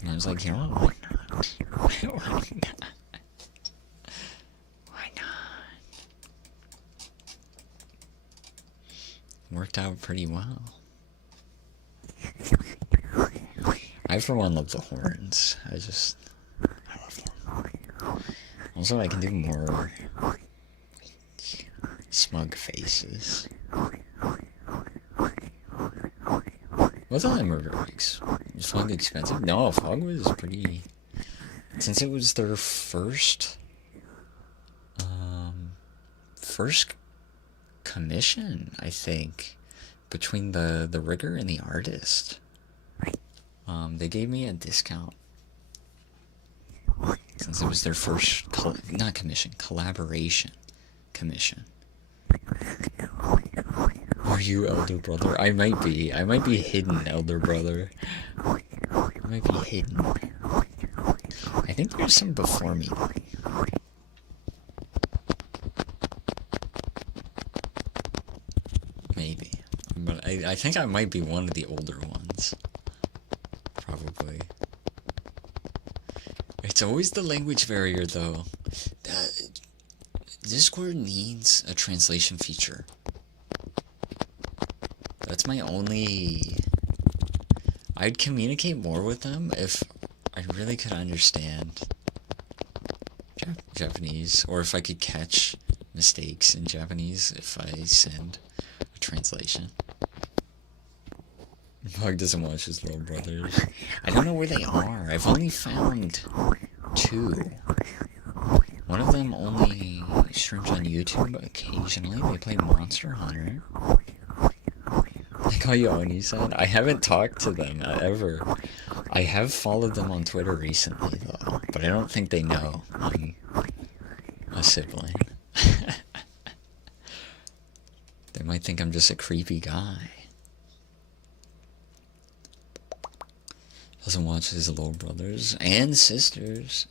And I was like, you know what, why not? Why not? Why not? Worked out pretty well. I, for one, love the horns. I love them. Also, I can do more smug faces. Both of them were very was Fog expensive? No, Fog was pretty... Since it was their first commission, I think, between the rigger and the artist. They gave me a discount since it was their first collaboration commission. Are you elder brother? I might be hidden elder brother. I might be hidden. I think there's some before me. Maybe. But I think I might be one of the older ones. Probably. It's always the language barrier, though. Discord needs a translation feature. That's my only... I'd communicate more with them if I really could understand Japanese, or if I could catch mistakes in Japanese if I send a translation. Bug doesn't watch his little brothers. I don't know where they are. I've only found 2. One of them only streams on YouTube occasionally. They play Monster Hunter. Like how Yoni said. I haven't talked to them ever. I have followed them on Twitter recently, though. But I don't think they know I'm a sibling. They might think I'm just a creepy guy. Doesn't watch his little brothers and sisters.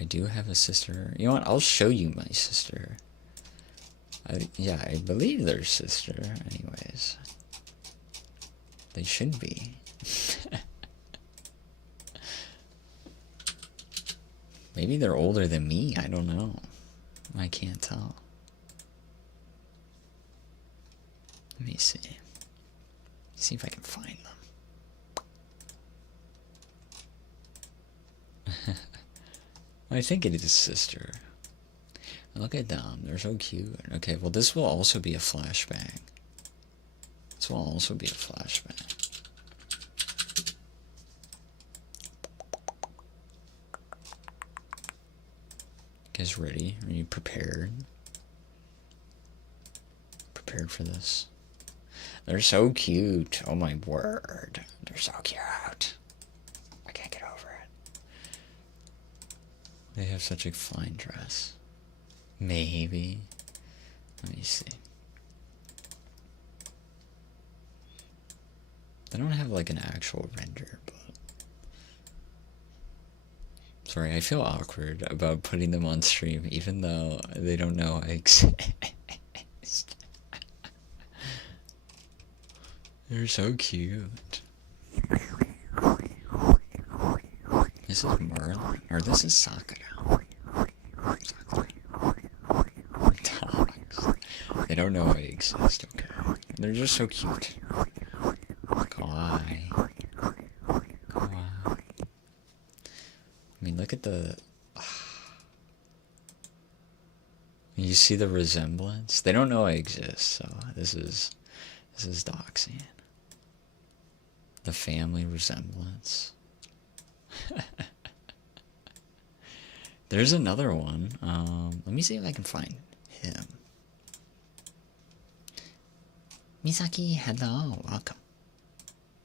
I do have a sister. You know what? I'll show you my sister. I believe they're sister. Anyways, they should be. Maybe they're older than me. I don't know. I can't tell. Let me see. See if I can find them. I think it is sister. Look at them. They're so cute. Okay, well this will also be a flashback. This will also be a flashback. You guys ready? Are you prepared? Prepared for this? They're so cute. Oh my word. They're so cute. I can't get over it. They have such a fine dress. Maybe. Let me see. They don't have like an actual render, but... Sorry, I feel awkward about putting them on stream, even though they don't know I exist. They're so cute. This is Merlin, or this is Sakura. Dogs. They don't know I exist, okay? They're just so cute. Kawaii. Kawaii. I mean, look at the... You see the resemblance? They don't know I exist, so this is doxing. The family resemblance. There's another one. Let me see if I can find him. Let Misaki, hello, welcome.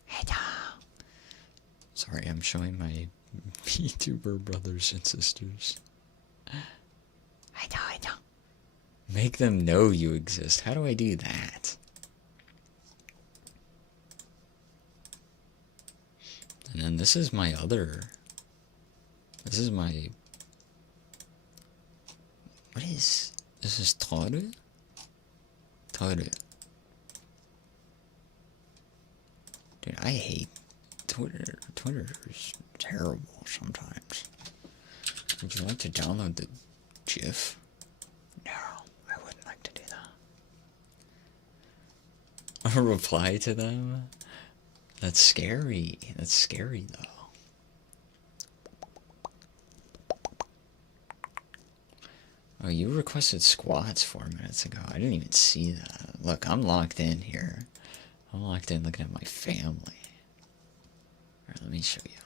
Hello. Sorry, I'm showing my vtuber brothers and sisters. Hello. Make them know you exist. How do I do that? And then this is my other... This is my... What is... This is Toru? Toru. Dude, I hate Twitter. Twitter is terrible sometimes. Would you like to download the GIF? No, I wouldn't like to do that. A reply to them? That's scary. That's scary, though. Oh, you requested squats 4 minutes ago. I didn't even see that. Look, I'm locked in here. I'm locked in looking at my family. Alright, let me show you.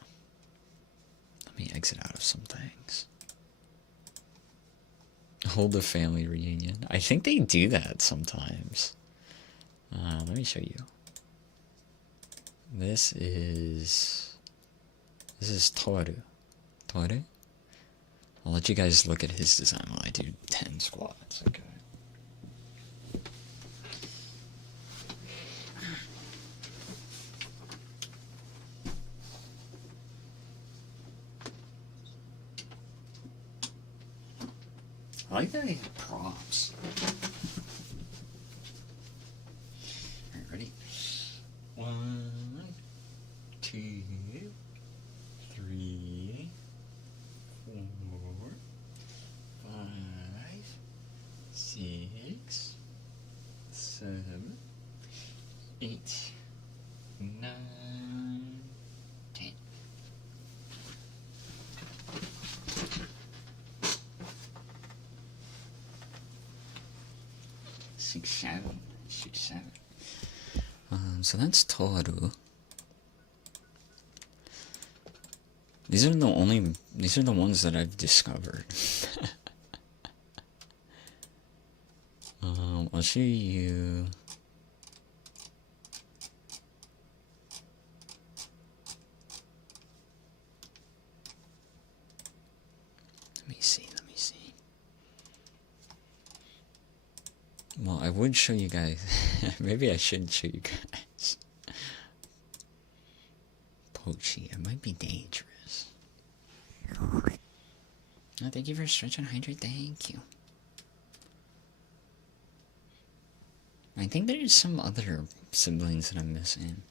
Let me exit out of some things. Hold a family reunion. I think they do that sometimes. Let me show you. This is Toru. Toru? I'll let you guys look at his design while I do 10 squats, okay? I like that they have props. Alright, ready? 1, 2, 3, 4, 5, 6, 7, 8, 9, 10. Six, seven. So that's Toru. These are the ones that I've discovered. I'll show you. Let me see. Well, I would show you guys. Maybe I shouldn't show you guys. Pochi, it might be dangerous. Oh, thank you for Stretch and Hydrate. Thank you. I think there's some other siblings that I'm missing.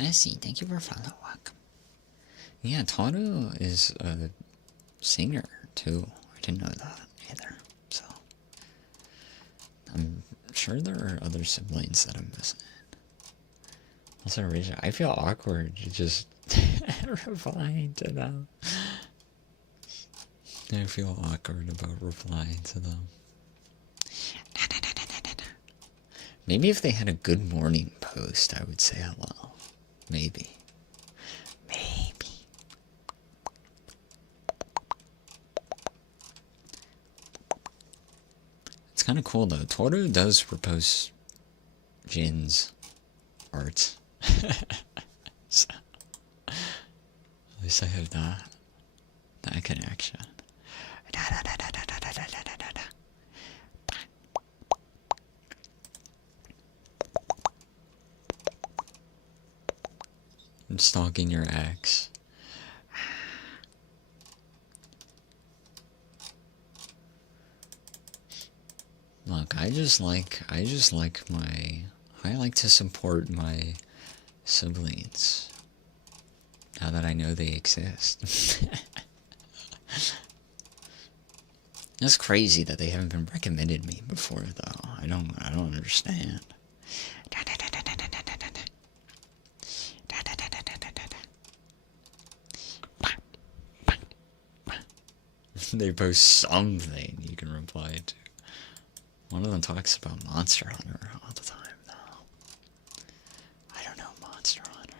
Essie, thank you for following. Yeah, Toru is a singer too. I didn't know that either. So I'm sure there are other siblings that I'm missing. Also, I feel awkward just replying to them. I feel awkward about replying to them. Maybe if they had a good morning post, I would say hello. Maybe. It's kind of cool though. Toro does repost Jin's art. So, at least I have that connection. I'm stalking your ex. Look, I like to support my siblings. Now that I know they exist. It's crazy that they haven't been recommended me before though. I don't understand. They post something you can reply to. One of them talks about Monster Hunter all the time, though. I don't know Monster Hunter.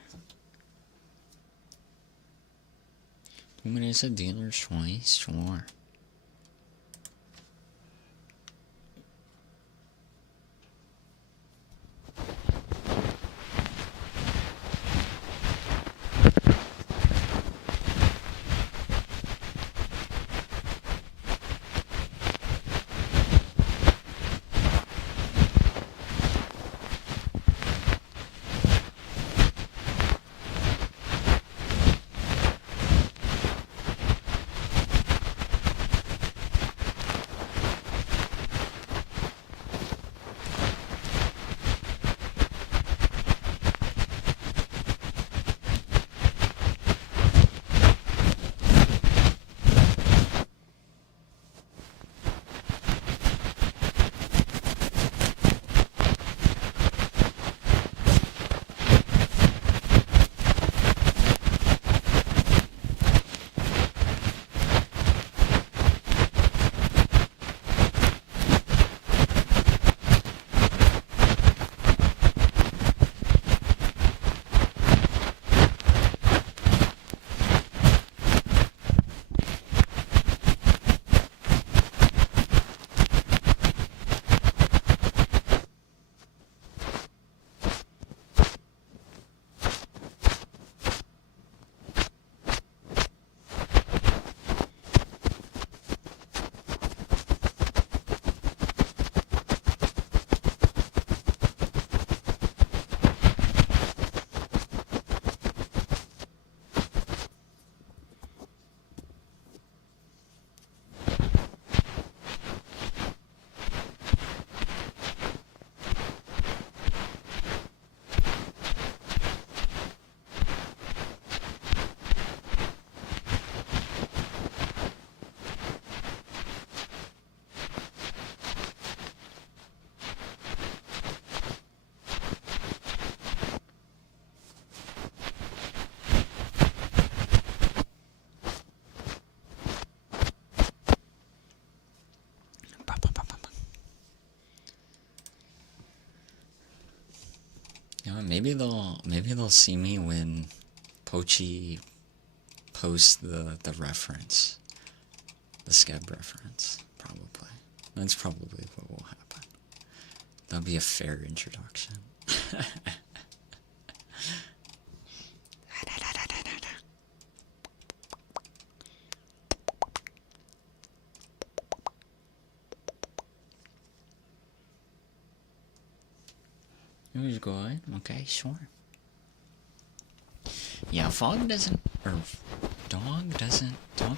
2 minutes of dealer's choice, sure. You know, maybe they'll see me when Pochi posts the reference, the Skeb reference. Probably that's probably what will happen. That'll be a fair introduction. It was good. Okay, sure. Yeah, Dog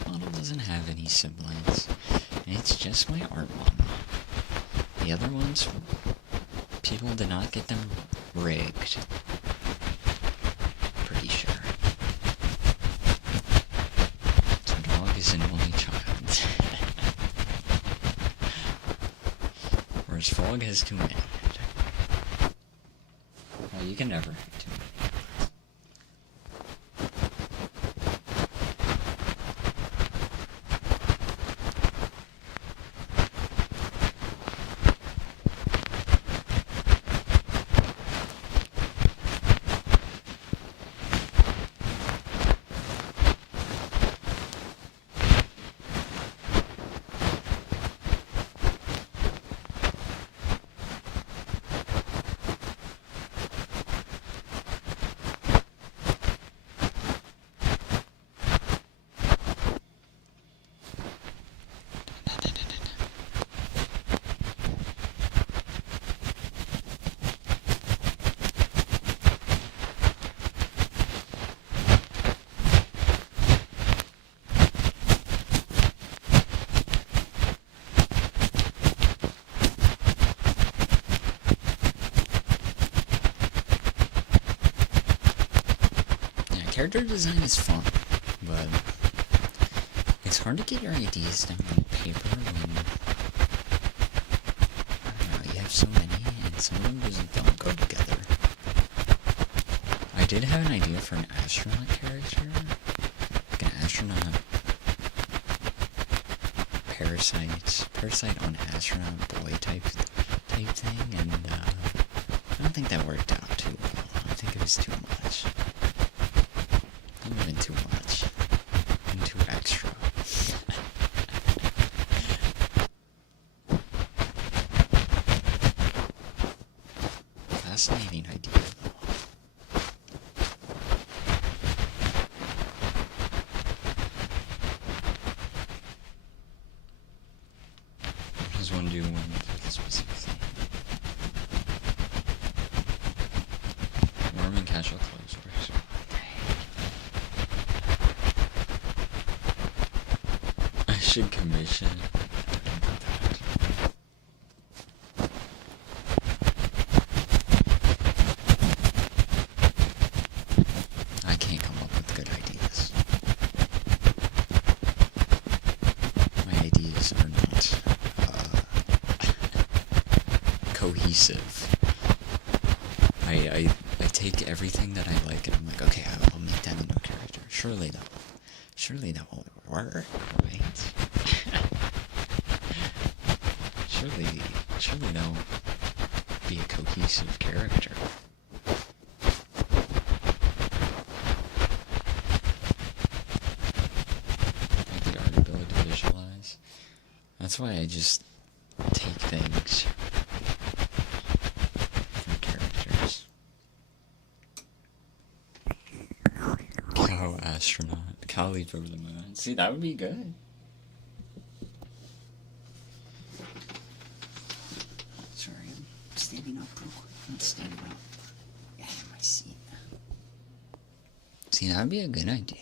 Model doesn't have any siblings. It's just my art mama. The other ones, people did not get them rigged. Pretty sure. So Dog is an only child. Whereas Frog has too many. Well, you can never have too many. character design is fun, but it's hard to get your ideas down on paper when, I don't know, you have so many, and some of them just don't go together. I did have an idea for an astronaut character, like an astronaut parasite on astronaut boy type thing, and I don't think that worked out too well. I think it was too much. Even too much. And too extra. Fascinating idea. What does one do when with a specific thing? Warm and casual clothes. I should commission. I can't come up with good ideas. My ideas are not cohesive. I take everything that I like and I'm like, okay, I'll make that into a character. Surely that will work, right? surely that'll be a cohesive character. Like the art ability to visualize. That's why I just take things from characters. Cow astronaut. Cow leaps over the moon. See, that would be good. Sorry, I'm standing up real quick. I'm standing up. Yeah, my seat. See, that would be a good idea.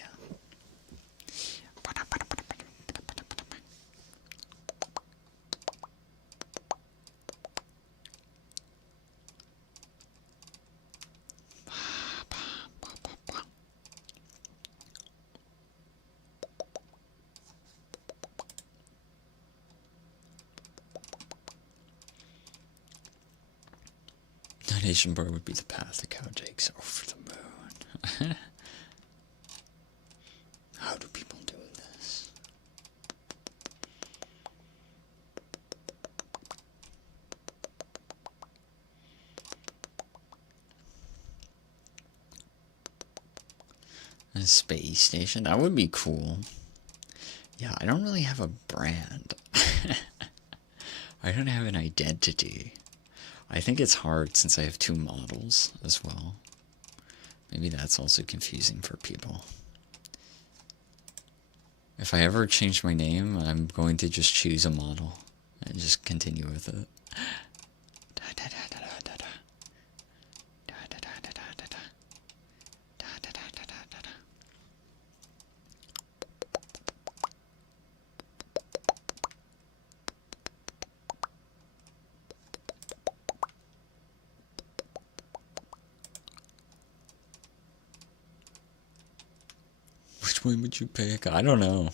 Nation bar would be the path the cow takes over the moon. How do people do this? A space station? That would be cool. Yeah, I don't really have a brand. I don't have an identity. I think it's hard since I have two models as well. Maybe that's also confusing for people. If I ever change my name, I'm going to just choose a model and just continue with it. Which one would you pick? I don't know.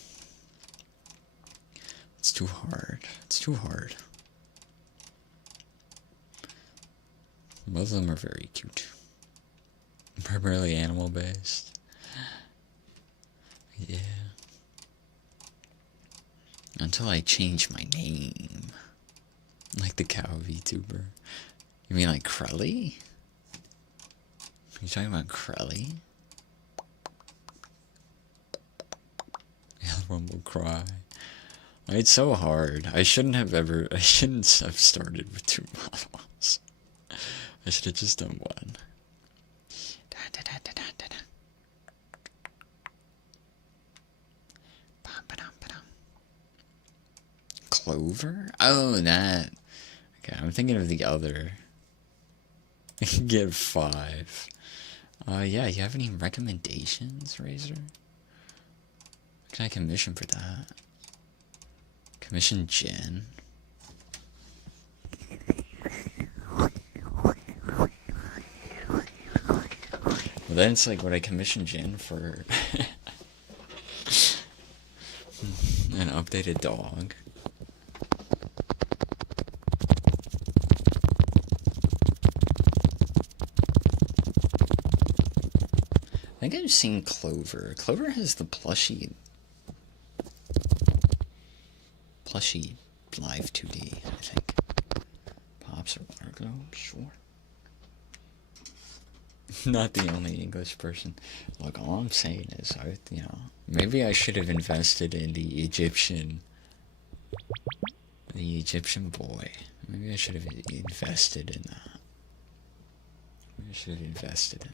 It's too hard. It's too hard. Both of them are very cute. Primarily animal based. Yeah. Until I change my name. Like the cow vtuber. You mean like Crelly? Are you talking about Crelly? One will cry. It's so hard. I shouldn't have started with two models. I should have just done one. Clover? Oh, that. Okay, I'm thinking of the other. Get 5. Yeah, you have any recommendations, Razor? Can I commission for that? Commission Jen. But then it's like, would I commission Jin for an updated dog? I think I've seen Clover. Clover has the plushie live 2D, I think. Pops or Largo, sure. Not the only English person. Look, all I'm saying is, maybe I should have invested in the Egyptian boy. Maybe I should have invested in that. Maybe I should have invested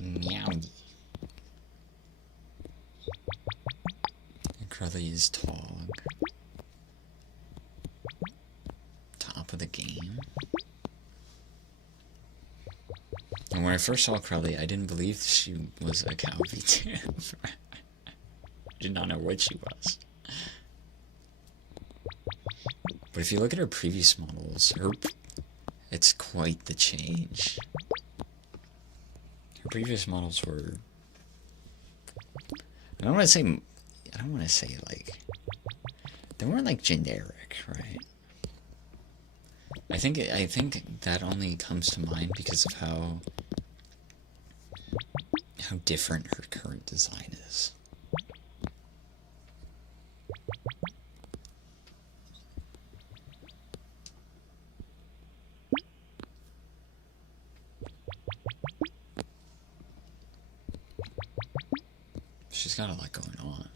in that. Meowie. Crowley's Tog. Top of the game. And when I first saw Crowley, I didn't believe she was a cow vtuber. I did not know what she was. But if you look at her previous models, it's quite the change. Her previous models were, I don't want to say like, they weren't like generic, right? I think that only comes to mind because of how different her current design is. She's got a lot going on.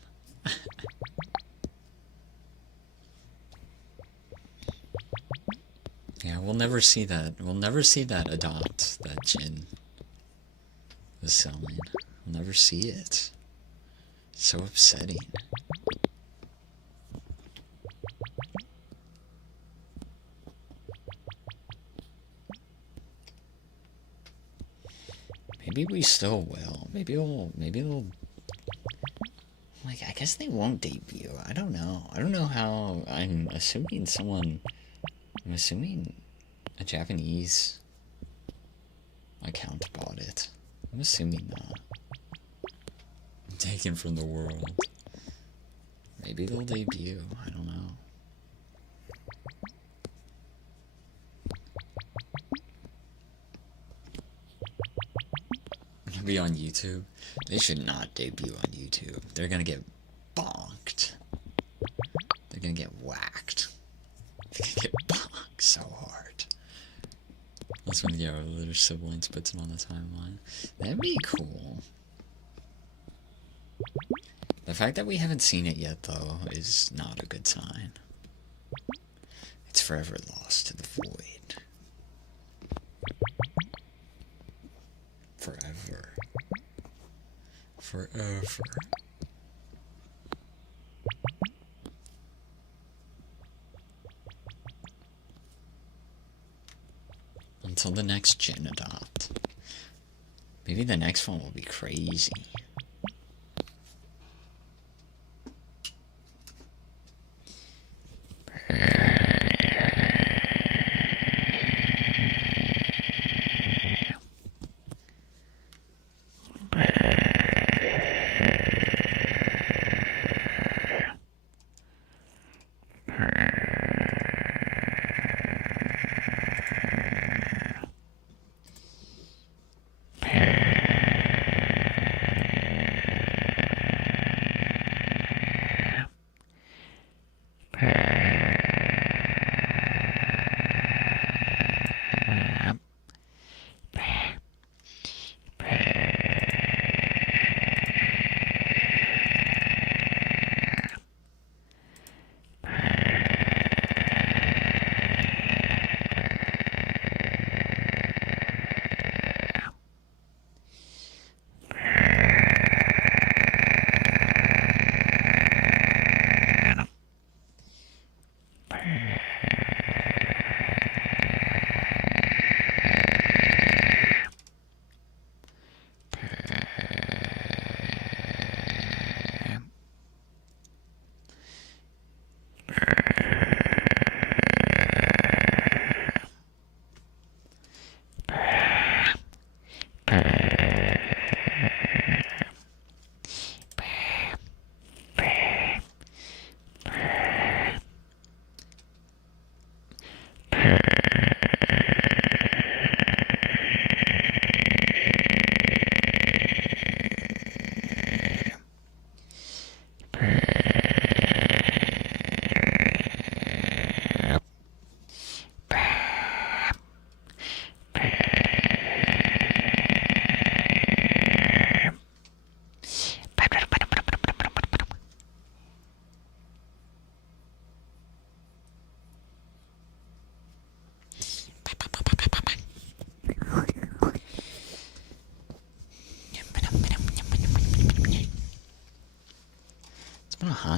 Yeah, we'll never see that. We'll never see that adopt that Jin was selling. We'll never see it. It's so upsetting. Maybe we still will. Maybe they'll. Like, I guess they won't debut. I don't know. I don't know how. I'm assuming a Japanese account bought it. I'm assuming that. Taken from the world. Maybe they'll debut. I don't know. It'll be on YouTube. They should not debut on YouTube. They're gonna get bonked. They're gonna get whacked. They're gonna get bonked so hard. That's when their siblings puts them on the timeline. That'd be cool. The fact that we haven't seen it yet, though, is not a good sign. It's forever lost to the void. Forever. Forever. Until the next gen adopt. Maybe the next one will be crazy.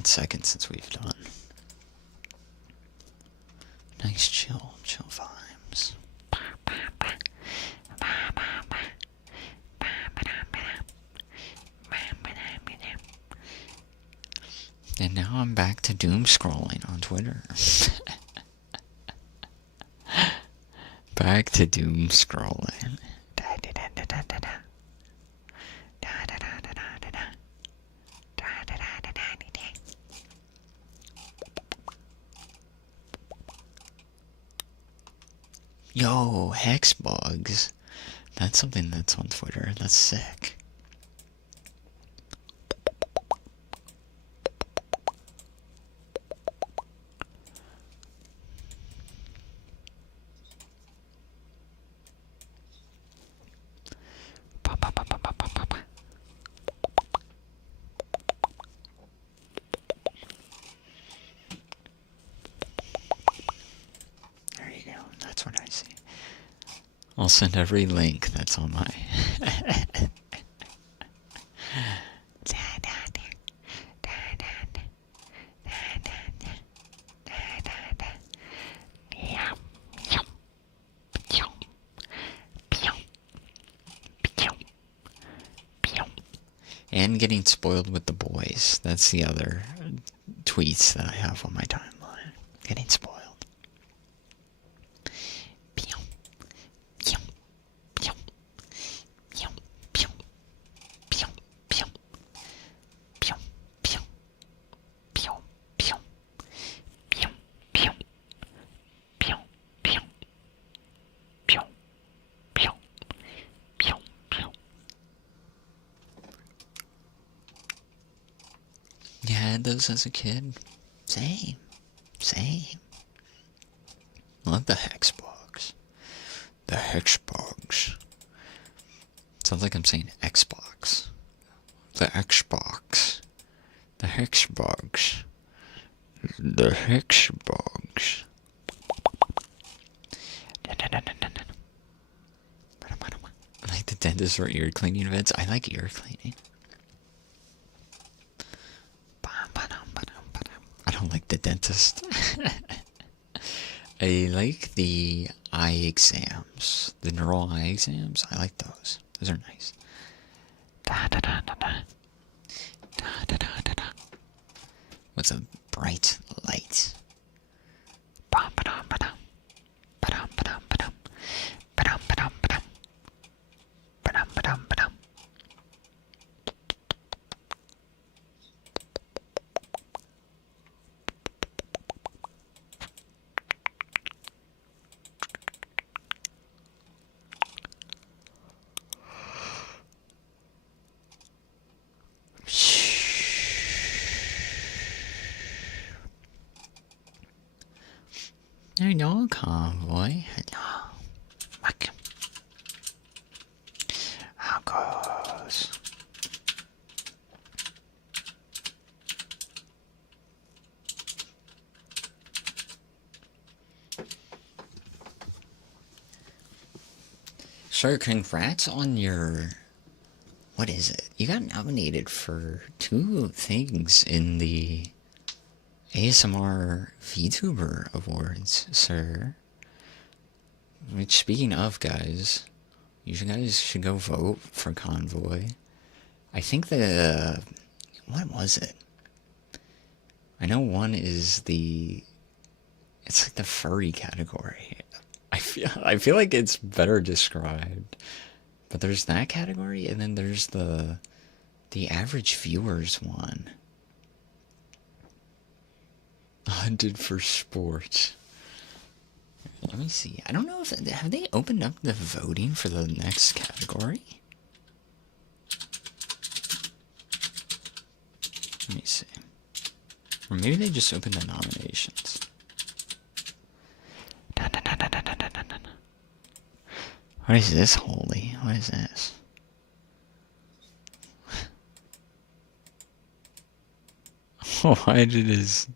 hot second since we've done. Nice chill vibes. And now I'm back to doom scrolling on Twitter. Back to doom scrolling. Yo, hex bugs. That's something that's on Twitter. That's sick. There you go. That's what I see. I'll send every link that's on my... And getting spoiled with the boys. That's the other tweets that I have on my timeline. Getting spoiled. Yeah, I had those as a kid. Same. Love the hex bugs. The hex bugs. Sounds like I'm saying Xbox. The Xbox. The hex bugs. The hex bugs. I like the dentist for ear cleaning events. I like ear cleaning. I don't like the dentist. I like the eye exams. The neural eye exams. I like those. Those are nice. With a bright light. Hello, convoy. Hello. Welcome. How goes? So congrats on your... What is it? You got nominated for 2 things in the ASMR VTuber Awards, sir. Which, speaking of, guys, you guys should go vote for Convoy. I think the... what was it? I know one is the... It's like the furry category. I feel like it's better described. But there's that category, and then there's the average viewers one. Hunted for sports. Let me see. I don't know if... Have they opened up the voting for the next category? Let me see. Or maybe they just opened the nominations. What is this, holy? What is this? Why did his...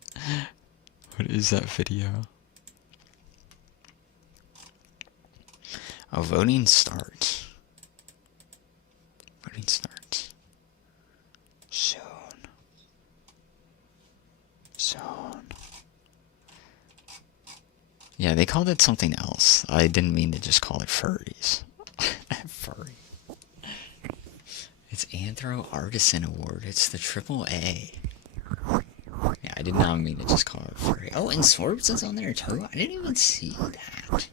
What is that video? Oh, voting starts. Voting starts soon. called it something else. I didn't mean to just call it furries. Furry. It's Anthro Artisan Award. It's the AAA. Yeah, I did not mean to just call it furry. Oh, and Sorbs is on there too? I didn't even see that.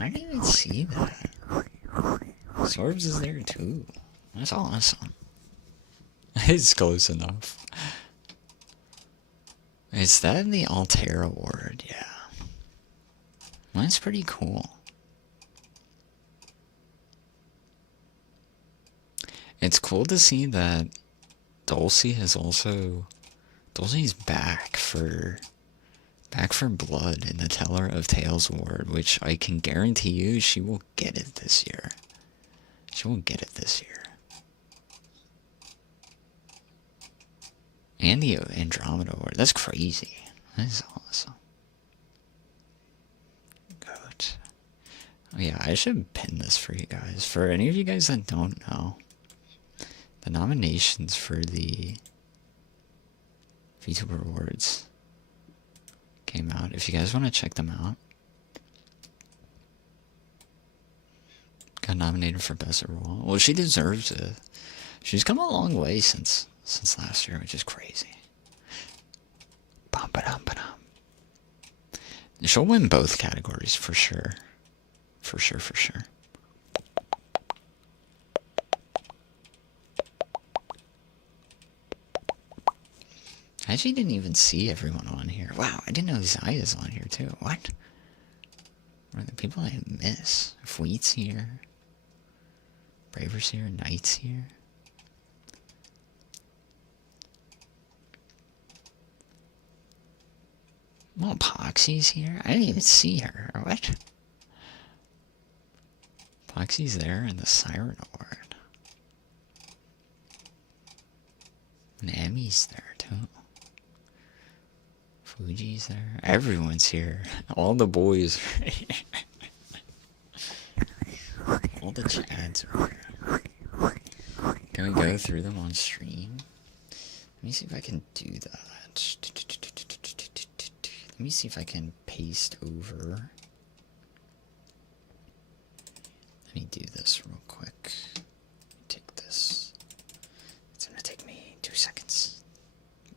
I didn't even see that. Sorbs is there too. That's awesome. It's close enough. Is that the Altair Award? Yeah. That's pretty cool. It's cool to see that Dulcie has also... Dulcie's back for blood in the Teller of Tales Award, which I can guarantee you she will get it this year. She will get it this year. And the Andromeda Award. That's crazy. That is awesome. Goat. Oh yeah, I should pin this for you guys. For any of you guys that don't know, the nominations for the vtuber Awards came out. If you guys want to check them out. Got nominated for Best Role. Well, she deserves it. She's come a long way since last year, which is crazy. She'll win both categories for sure. For sure. I actually didn't even see everyone on here. Wow, I didn't know Zaya's on here too. What? What are the people I miss? Fleet's here. Braver's here. Knight's here. Well, Poxy's here. I didn't even see her. What? Poxy's there in the Siren Award. And Emmy's there too. Fuji's there. Everyone's here. All the boys are here. All the Chads are here. Can we go through them on stream? Let me see if I can do that. Let me see if I can paste over. Let me do this real quick. Take this. It's gonna take me 2 seconds.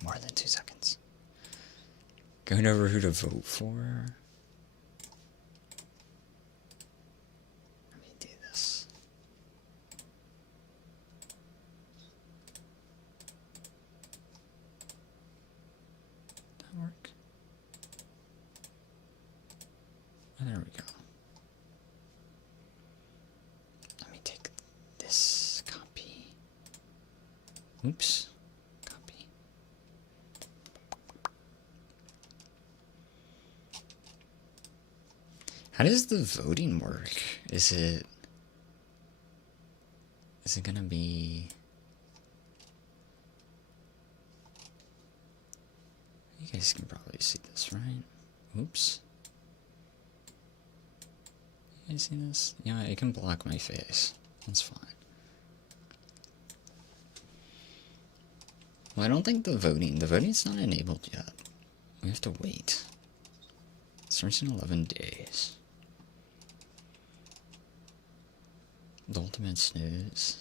More than 2 seconds. Going over who to vote for. Let me do this. Did that work? Oh, there we go. Let me take this copy. Oops. Copy. How does the voting work? Is it gonna be... You guys can probably see this, right? Oops. You guys see this? Yeah, it can block my face. That's fine. Well, I don't think the voting's not enabled yet. We have to wait. It starts in 11 days. The ultimate snooze.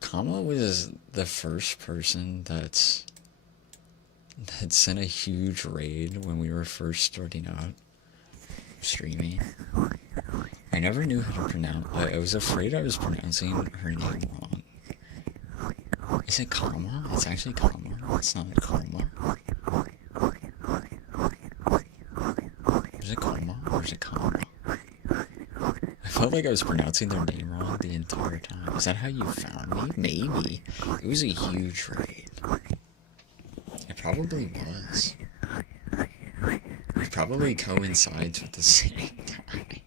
Kama was the first person that sent a huge raid when we were first starting out streaming. I never knew how to pronounce. I was afraid I was pronouncing her name wrong. Is it Kama? It's actually Kama. It's not Kama. Is it Kama or is it Kama? I felt like I was pronouncing their name wrong the entire time. Is that how you found me? Maybe. It was a huge raid. It probably was. It probably coincides with the same time.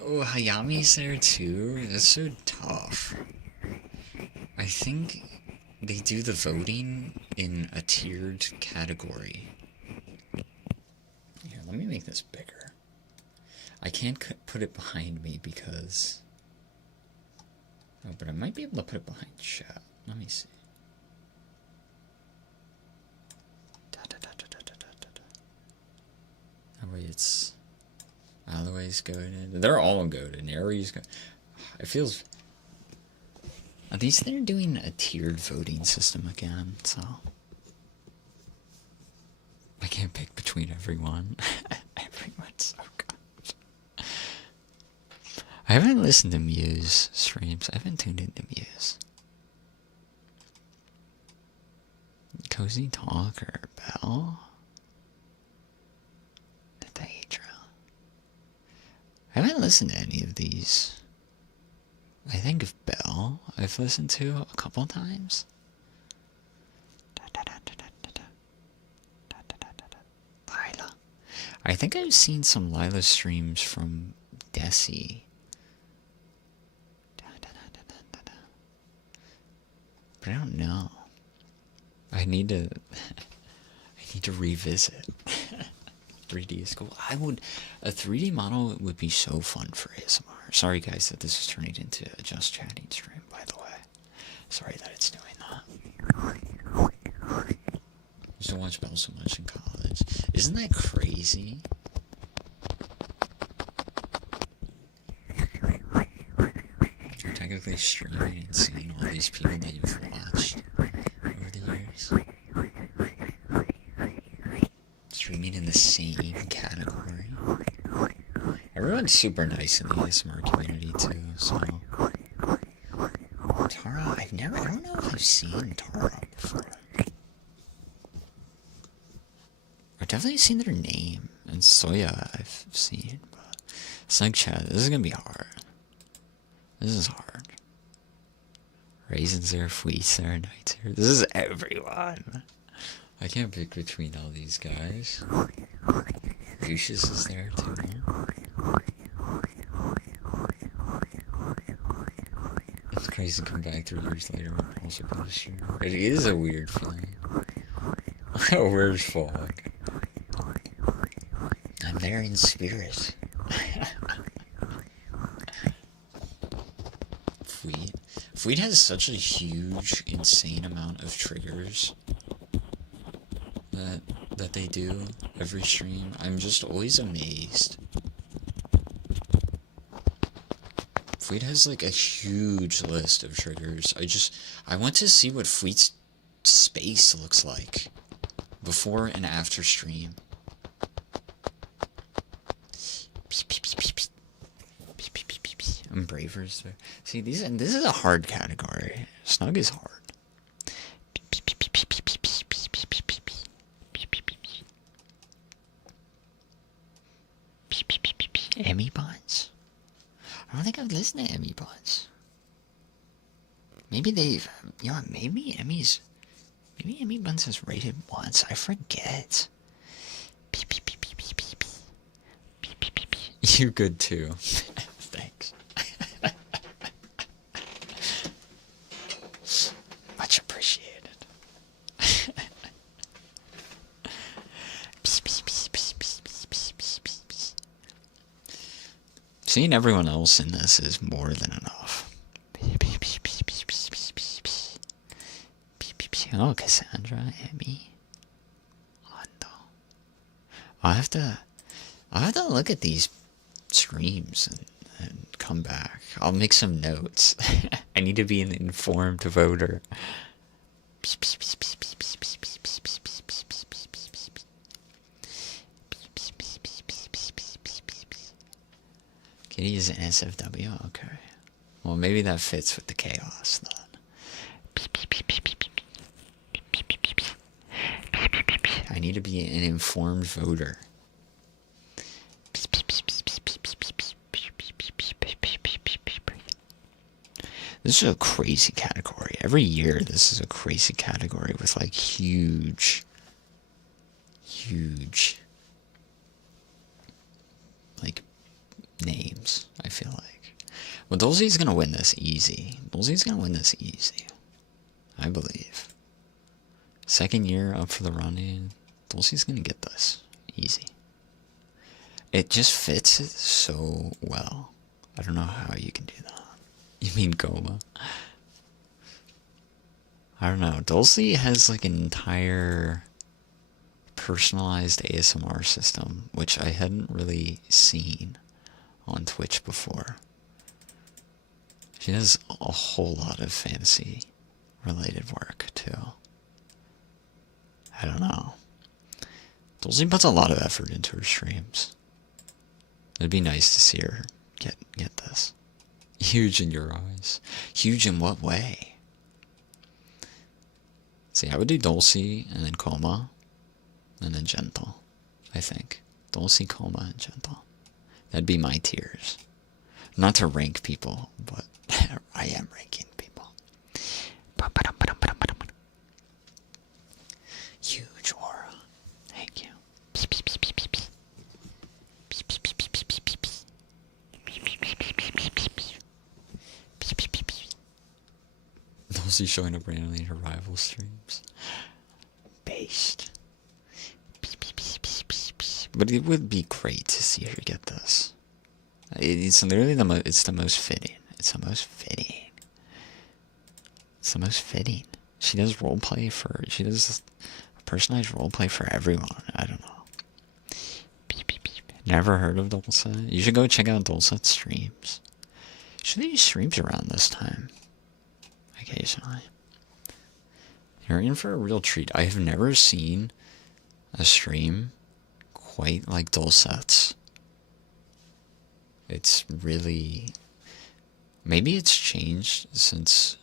Oh, Hayami's there too? That's so tough. I think they do the voting in a tiered category. Here, let me make this bigger. I can't put it behind me because... Oh, but I might be able to put it behind chat. Let me see. Blitz. Alloway's goated. They're all goated. Nary's goated. It feels... At least they're doing a tiered voting system again, so... I can't pick between everyone. Everyone's so good. I haven't listened to Muse streams. I haven't tuned into Muse. Cozy Talker, Bell. The Daedra. I haven't listened to any of these. I think of Bell I've listened to a couple times. Lila. I think I've seen some Lila streams from Desi. But I don't know. I need to revisit. 3D is cool. A 3D model would be so fun for ASMR. Sorry guys that this is turning into a just chatting stream, by the way. Sorry that it's doing that. I used to watch Bell so much in college. Isn't that crazy? You're technically streaming and seeing all these people that you've watched over the years. Streaming in the same category. Everyone's super nice in the ASMR community too, so... Tara, I don't know if I've seen Tara before. I've definitely seen their name, and Soya I've seen, but... Snug Chat, this is gonna be hard. This is hard. Raisins there, Fleets there, Knights here. This is everyone. I can't pick between all these guys. Lucius is there too. It's crazy to come back 3 years later and also be this year. It is a weird feeling. A weird fog. I'm there in spirit. Fleet has such a huge, insane amount of triggers that they do every stream. I'm just always amazed. Fleet has like a huge list of triggers. I want to see what Fleet's space looks like before and after stream. And Bravers there. See, this is a hard category. Snug is hard. Emmy Buns? I don't think I've listened to Emmy Buns. Maybe they've... You know, maybe Emmy Buns has rated once. I forget. You good too. Thanks. Much appreciated. Seeing everyone else in this is more than enough. Oh, Cassandra, Emmy, Hondo. I'll have to look at these streams and come back. I'll make some notes. I need to be an informed voter. Kitty is an SFW? Okay. Well, maybe that fits with the chaos, then. I need to be an informed voter. This is a crazy category. Every year, this is a crazy category with, like, huge, like, names, I feel like. Well, Dolzy's gonna win this easy. I believe. Second year up for the running. Dolzy's gonna get this. Easy. It just fits it so well. I don't know how you can do that. You mean Goma? I don't know. Dolzy has like an entire personalized ASMR system, which I hadn't really seen on Twitch before. She does a whole lot of fantasy related work too. I don't know. Dulcie puts a lot of effort into her streams. It'd be nice to see her get this. Huge in your eyes. Huge in what way? See, I would do Dulcie and then Coma and then Gentle, I think. Dulcie, Coma, and Gentle. That'd be my tiers. Not to rank people, but I am ranking people. Huge aura. Thank you. Dulcie showing up randomly in her rival streams. Based. But it would be great to see her get this. It's literally it's the most fitting. It's the most fitting. It's the most fitting. She does roleplay she does personalized roleplay for everyone. I don't know. Never heard of Dulcet? You should go check out Dulcet's streams. She do streams around this time. Occasionally. You're in for a real treat. I have never seen a stream quite like Dulcet's. It's really... Maybe it's changed since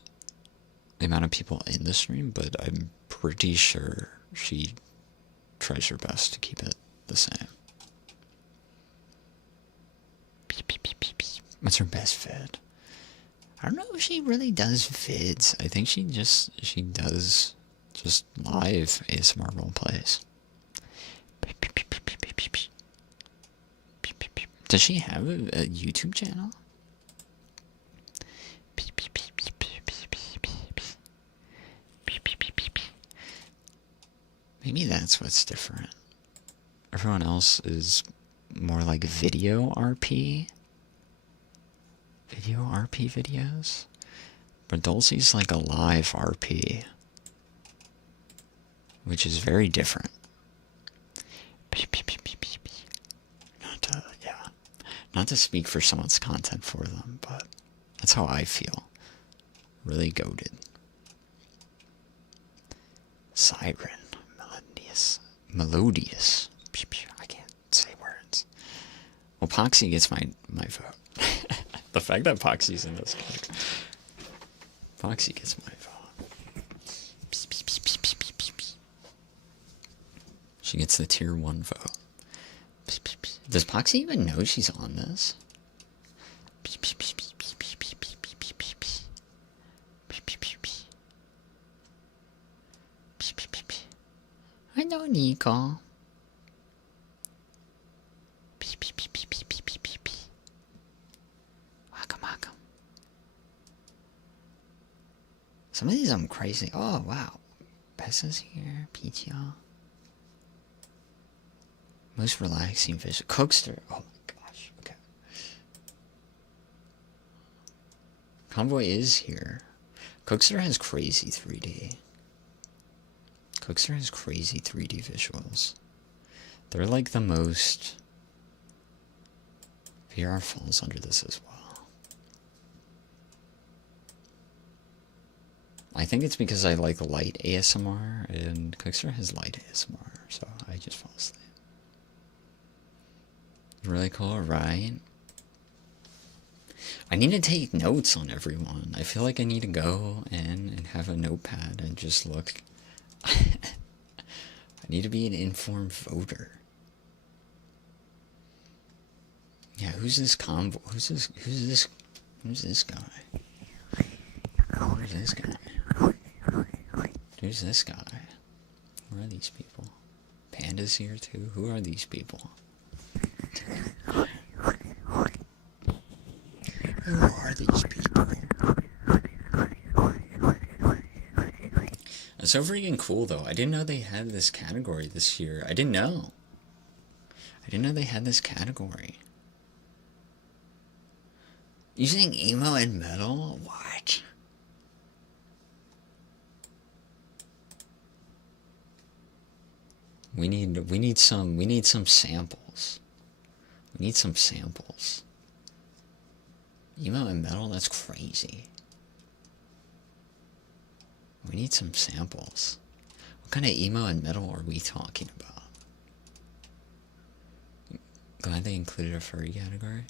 the amount of people in the stream, but I'm pretty sure she tries her best to keep it the same. What's her best vid? I don't know if she really does vids. I think she does just live ASMR role plays. Does she have a YouTube channel? Maybe that's what's different. Everyone else is more like video RP. Video RP videos? But Dulcie's like a live RP. Which is very different. Not to speak for someone's content for them, but that's how I feel. Really goated. Siren. Melodious. I can't say words. Well, Poxy gets my vote. The fact that Poxy's in this category. Poxy gets my vote. She gets the tier 1 vote. Does Poxy even know she's on this? Hello, Nico. Welcome. Some of these I'm crazy. Oh, wow. Bessa's here. PTO. Most relaxing fish. Cookster. Oh my gosh. Okay. Convoy is here. Cookster has crazy 3D. Cookster has crazy 3D visuals. They're like the most... VR falls under this as well. I think it's because I like light ASMR, and Cookster has light ASMR, so I just fall asleep. Really cool, right? I need to take notes on everyone. I feel like I need to go in and have a notepad and just look. I need to be an informed voter. Yeah, who's this convoy? Who's this guy? Who's this guy? Who's this guy? Who are these people? Panda's here too? Who are these people? Who are these people? It's so freaking cool though. I didn't know they had this category this year. I didn't know they had this category. Using emo and metal? What? We need some samples. We need some samples. Emo and metal, that's crazy. We need some samples. What kind of emo and metal are we talking about? Glad they included a furry category.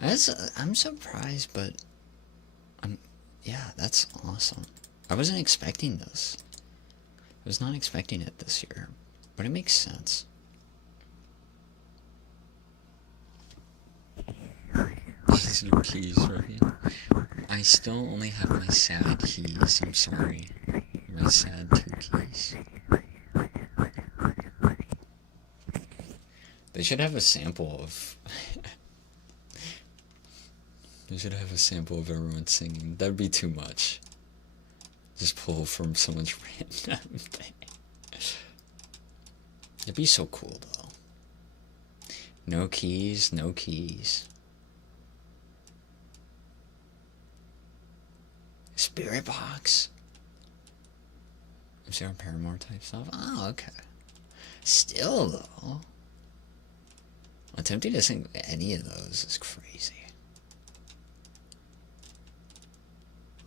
I'm surprised, but yeah, that's awesome. I wasn't expecting this. I was not expecting it this year, but it makes sense. These are keys right here. I still only have my sad keys. I'm sorry. My sad 2 keys. They should have a sample of. They should have a sample of everyone singing. That'd be too much. Just pull from someone's random thing. It'd be so cool though. No keys, no keys. Spirit box. Is there a Paramore type stuff? Oh, okay. Still though, attempting to sing any of those is crazy.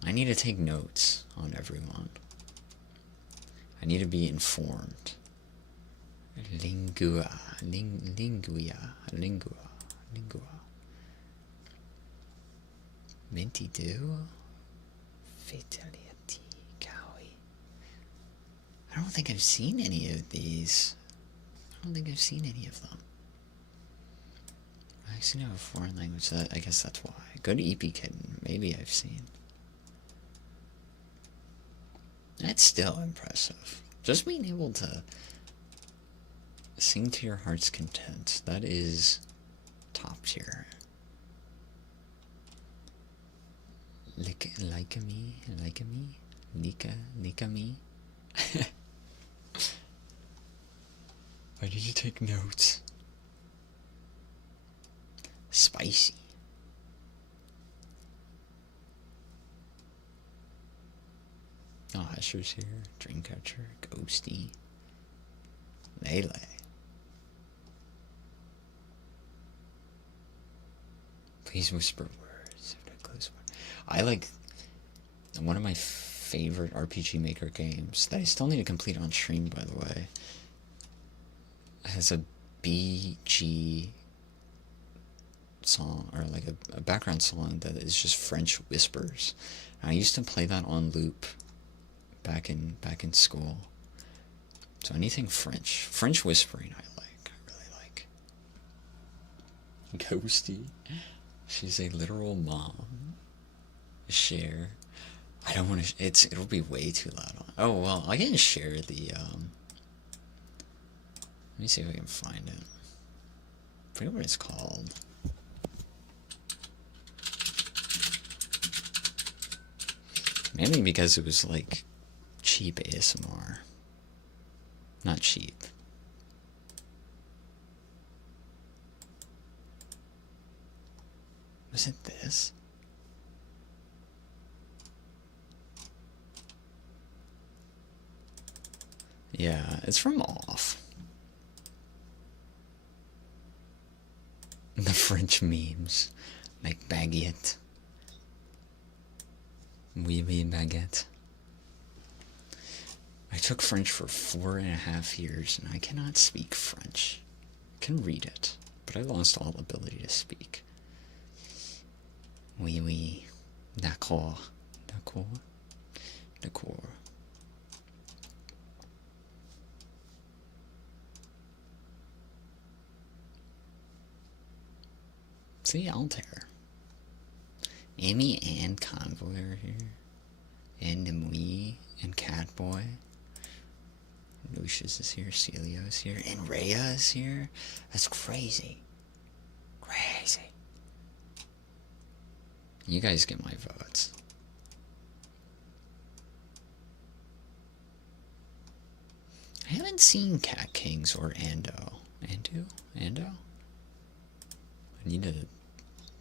I need to take notes on everyone. I need to be informed. Lingua. Minty do? Fatality. Cowie. I don't think I've seen any of these. I don't think I've seen any of them. I actually have a foreign language, so I guess that's why. Go to EP Kitten. Maybe I've seen. That's still impressive. Just being able to sing to your heart's content. That is top tier. Like me. Nika me. Why did you take notes? Spicy. Oh, Asher's here. Dreamcatcher. Ghosty. Lele. Please whisper words. I like one of my favorite RPG Maker games that I still need to complete on stream, by the way. Has a BG song, or like a background song that is just French whispers. And I used to play that on loop back in school. So anything French whispering I really like. Ghosty. She's a literal mom. Share. I don't want to. It'll be way too loud. Oh well, I can share the. Let me see if I can find it. I forget what it's called. Mainly because it was like cheap ASMR. Not cheap. Was it this? Yeah, it's from Off. The French memes. Like baguette. Oui, baguette. I took French for 4.5 years and I cannot speak French. I can read it, but I lost all ability to speak. Oui. D'accord. See, Altair. Amy and Convoy are here. And Nimue and Catboy. Lucius is here. Celio is here. And Rhea is here. That's crazy. You guys get my votes. I haven't seen Cat Kings or Ando. Ando?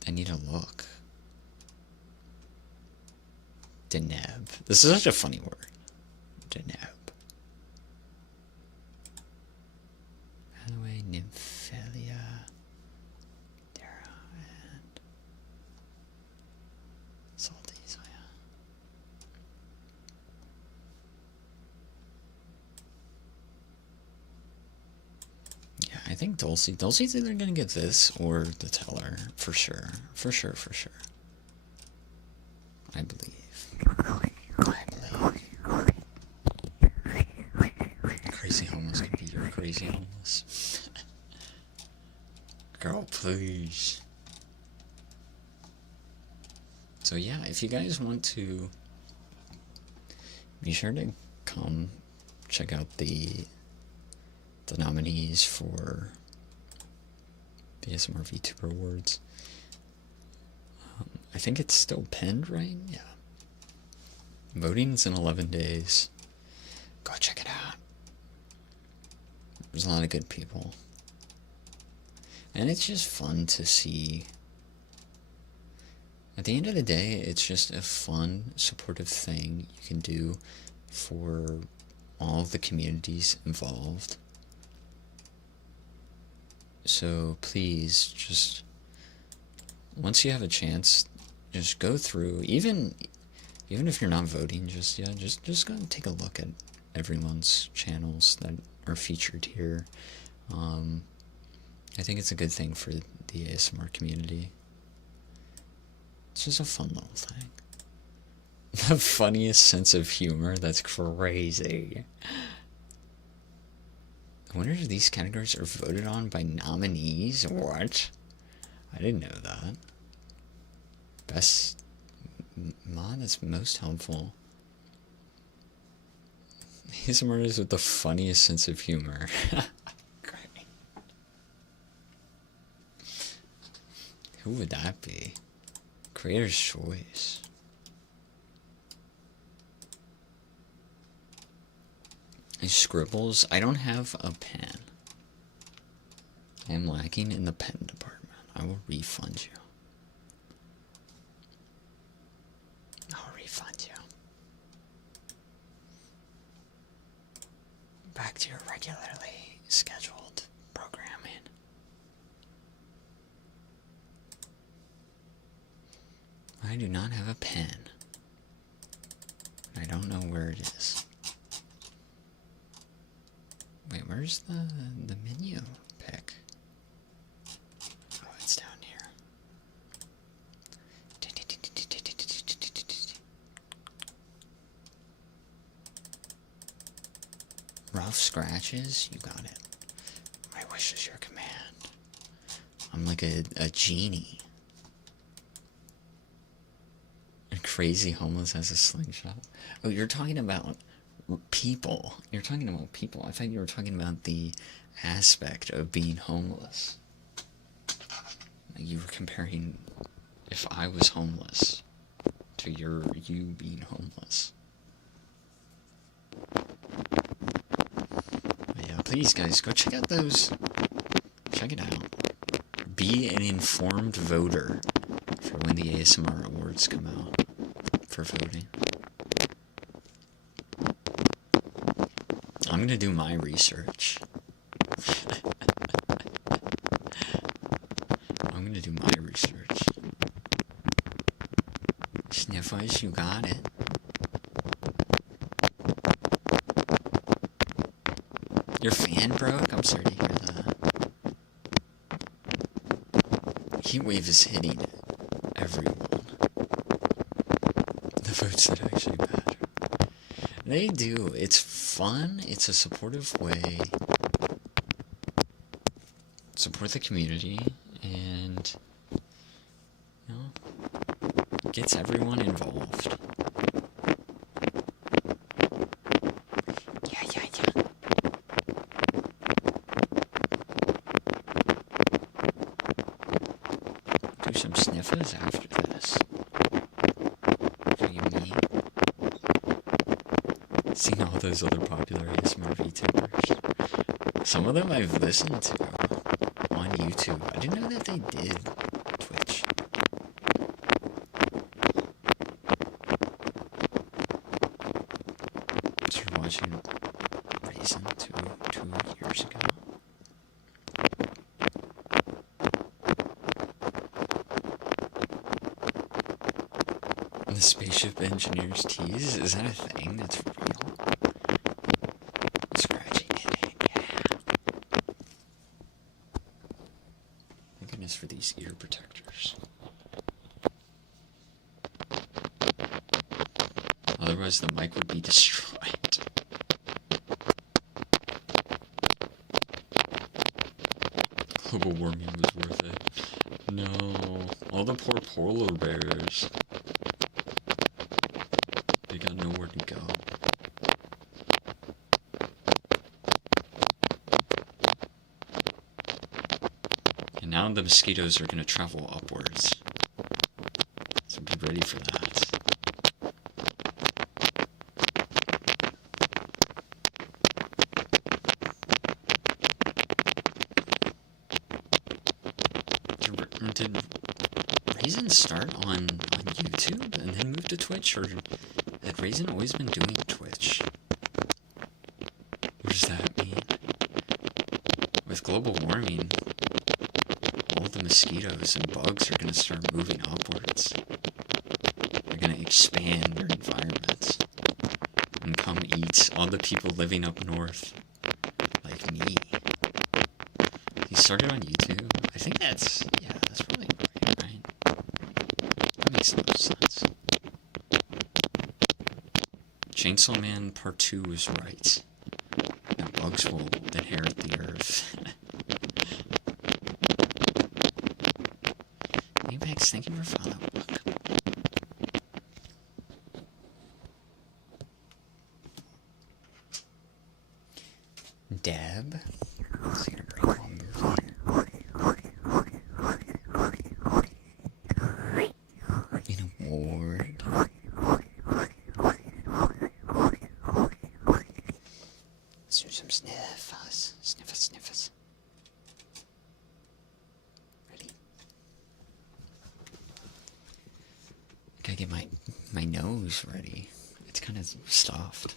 I need to look. Deneb. This is such a funny word. Deneb. Nymphalia, Dara, and Salty, so yeah. I think Dulcie's either gonna get this or the Teller, for sure. For sure. I believe. Crazy homeless can be your crazy homeless. Girl, please. So yeah, if you guys want to, be sure to come check out the nominees for the ASMR VTuber Awards. I think it's still pinned, right? Yeah. Voting's in 11 days. Go check it out. There's a lot of good people. And it's just fun to see. At the end of the day, it's just a fun, supportive thing you can do for all of the communities involved. So please, just once you have a chance, just go through. Even if you're not voting, just go and take a look at everyone's channels that are featured here. I think it's a good thing for the ASMR community. It's just a fun little thing. The funniest sense of humor, that's crazy. I wonder if these categories are voted on by nominees? What? I didn't know that. Best mod that's most helpful. ASMR is with the funniest sense of humor. Great. Who would that be? Creator's choice. Scribbles. I don't have a pen. I am lacking in the pen department. I will refund you. I'll refund you. Back to your regularly scheduled programming. I do not have a pen. I don't know where it is. Wait, where's the menu pick? Oh, it's down here. Rough scratches? You got it. My wish is your command. I'm like a genie. A crazy homeless has a slingshot. Oh, you're talking about people. You're talking about people. I thought you were talking about the aspect of being homeless. You were comparing if I was homeless to you being homeless. But yeah, please guys, go check out those. Check it out. Be an informed voter for when the ASMR awards come out for voting. I'm gonna do my research. I'm gonna do my research. Sniffers, you got it. Your fan broke? I'm sorry to hear that. Heatwave is hitting everyone. The votes that actually matter. They do. It's fun. It's a supportive way. Support the community and, you know, gets everyone involved. Yeah. Do some sniffers after this. For you, me. Seeing all those other popular ASMR VTubers. Some of them I've listened to on YouTube. I didn't know that they did Twitch. Started watching Raisin 2 years ago. The spaceship engineers tease? Is that a thing that's real? Scratching it, yeah. Thank goodness for these ear protectors. Otherwise the mic would be destroyed. Global warming was worth it. No, all the poor polar bears. They got nowhere to go. And now the mosquitoes are going to travel upwards. So be ready for that. Did Raisin start on YouTube and then move to Twitch, or had Raisin always been doing Twitch? What does that mean? With global warming, all the mosquitoes and bugs are going to start moving upwards. They're going to expand their environments and come eat all the people living up north, like me. He started on YouTube. I think that's probably right. That makes no sense. Chainsaw Man Part 2 is right. That bugs will inherit the earth. Apex, thank you for following. Deb? Let's see your great one movie. An award. Let's do some sniffers. Sniffers. Ready? Gotta get my nose ready. It's kind of stuffed.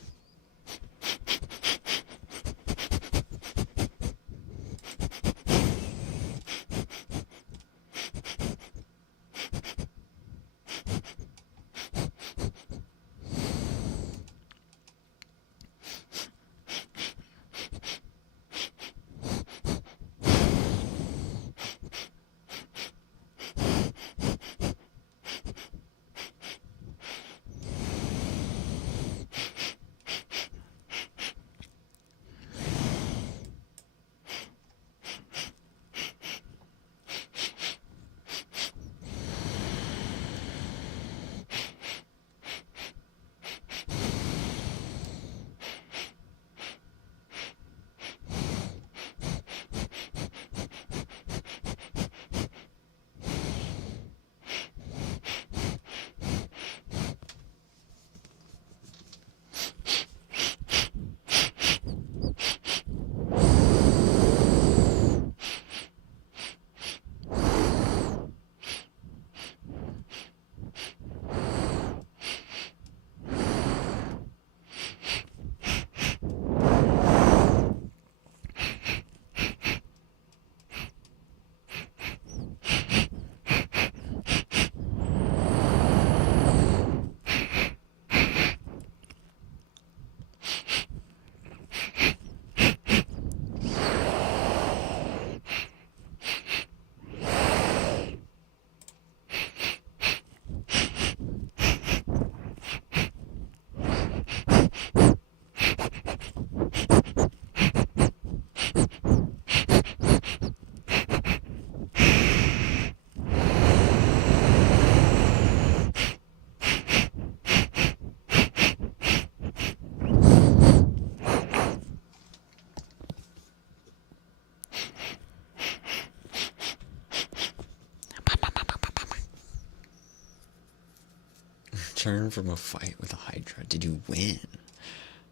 Return from a fight with a Hydra. Did you win?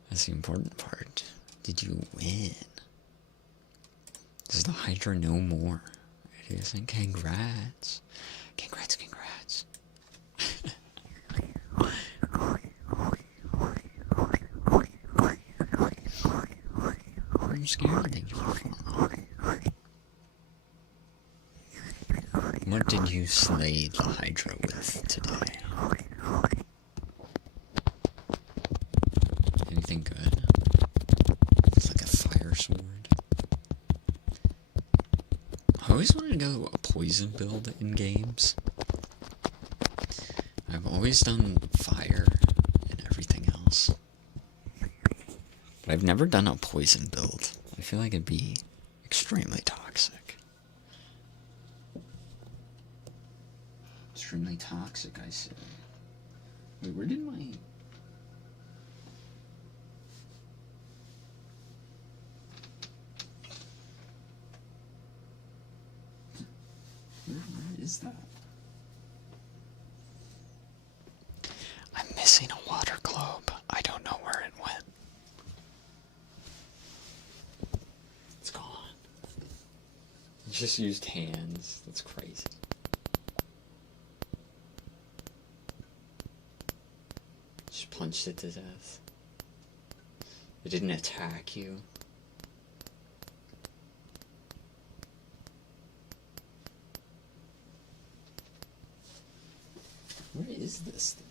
That's the important part. Did you win? Does the Hydra no more? It is, and congrats. Congrats. I'm scared. Thank you for following. What did you slay the Hydra with today? I always wanted to go a poison build in games. I've always done fire and everything else. But I've never done a poison build. I feel like it'd be extremely toxic. Extremely toxic, I say. Wait, where did my... Where is that? I'm missing a water globe. I don't know where it went. It's gone. I just used hands. That's crazy. Just punched it to death. It didn't attack you. Where is this thing?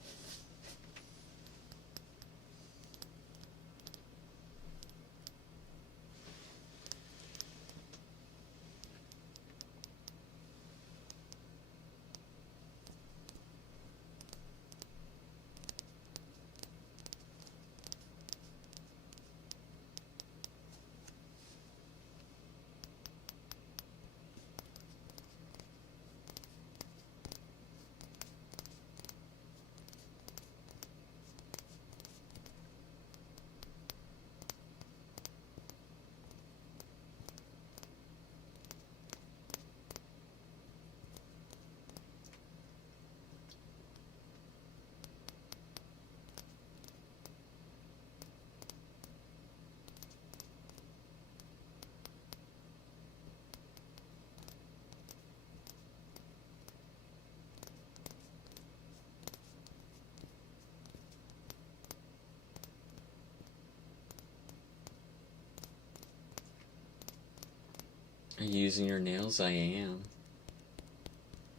Are you using your nails? I am.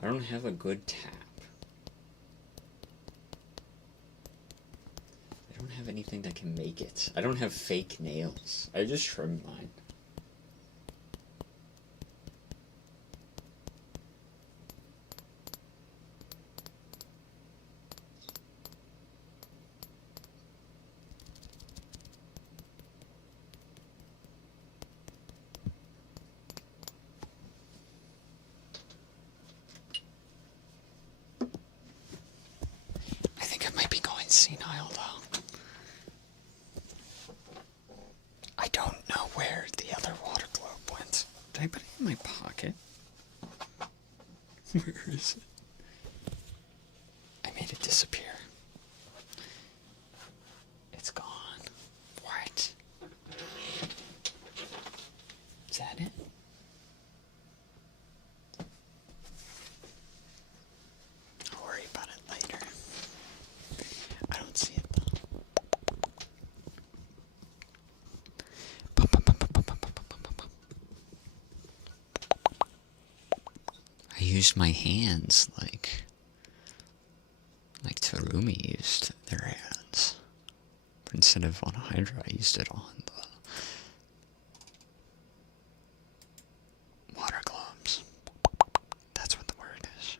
I don't have a good tap. I don't have anything that can make it. I don't have fake nails. I just trimmed mine. Senile though. I don't know where the other water globe went. Did I put it in my pocket? Where is it? I made it disappear. It's gone. What? Is that it? I'll worry about it later. I don't see it though. I used my hands like Terumi used their hands. But instead of on Hydra, I used it on the water globes. That's what the word is.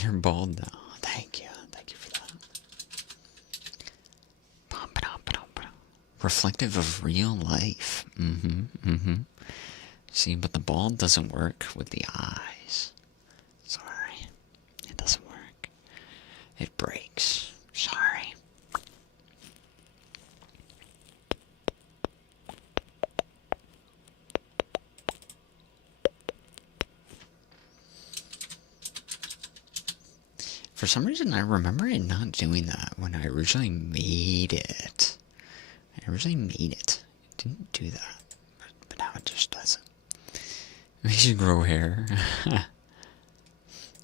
You're bald now. Thank you. Thank you for that. Reflective of real life. See, but the bald doesn't work with the eyes. Sorry. It doesn't work. some reason, I remember it not doing that when I originally made it. It didn't do that, but now it just doesn't. It makes you grow hair.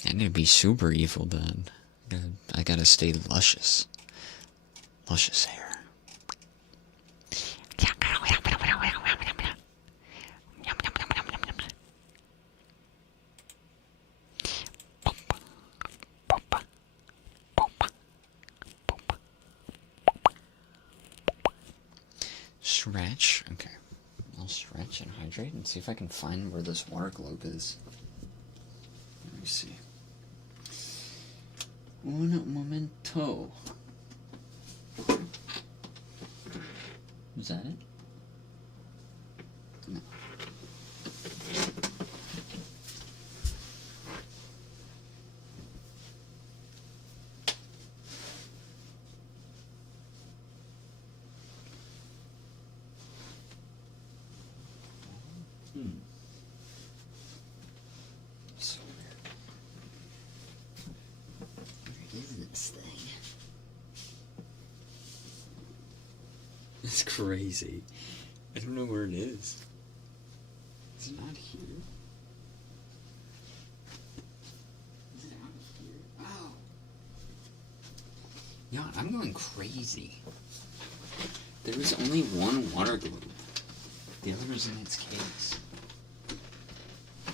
And it'd be super evil then. I gotta stay luscious. Luscious hair. Stretch. Okay. I'll stretch and hydrate and see if I can find where this water globe is. Let me see. Un momento. Was that it? No. So weird. Where is this thing? It's crazy. I don't know where it is. Is it not here? Is it out here? Oh! Yeah, I'm going crazy. There is only one water globe. The other is in its case.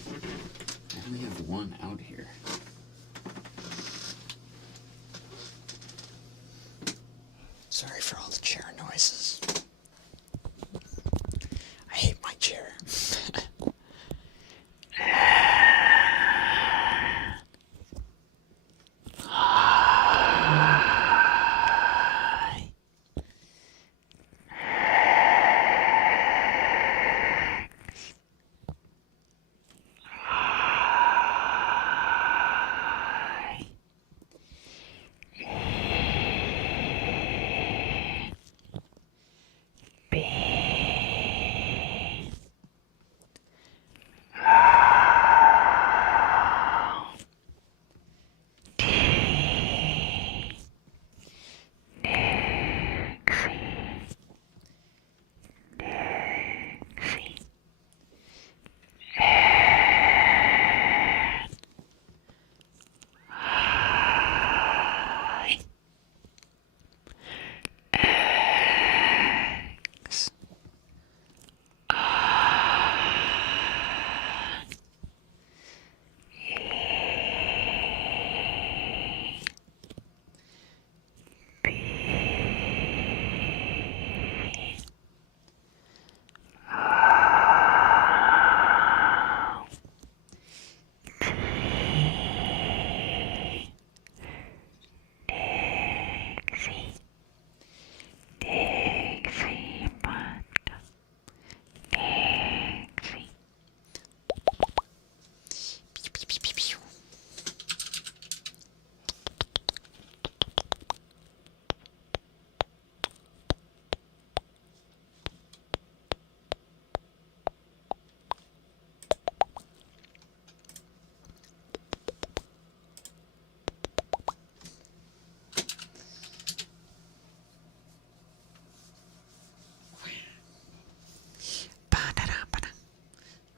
I only have one out here. Sorry for all the chair noises. I hate my chair.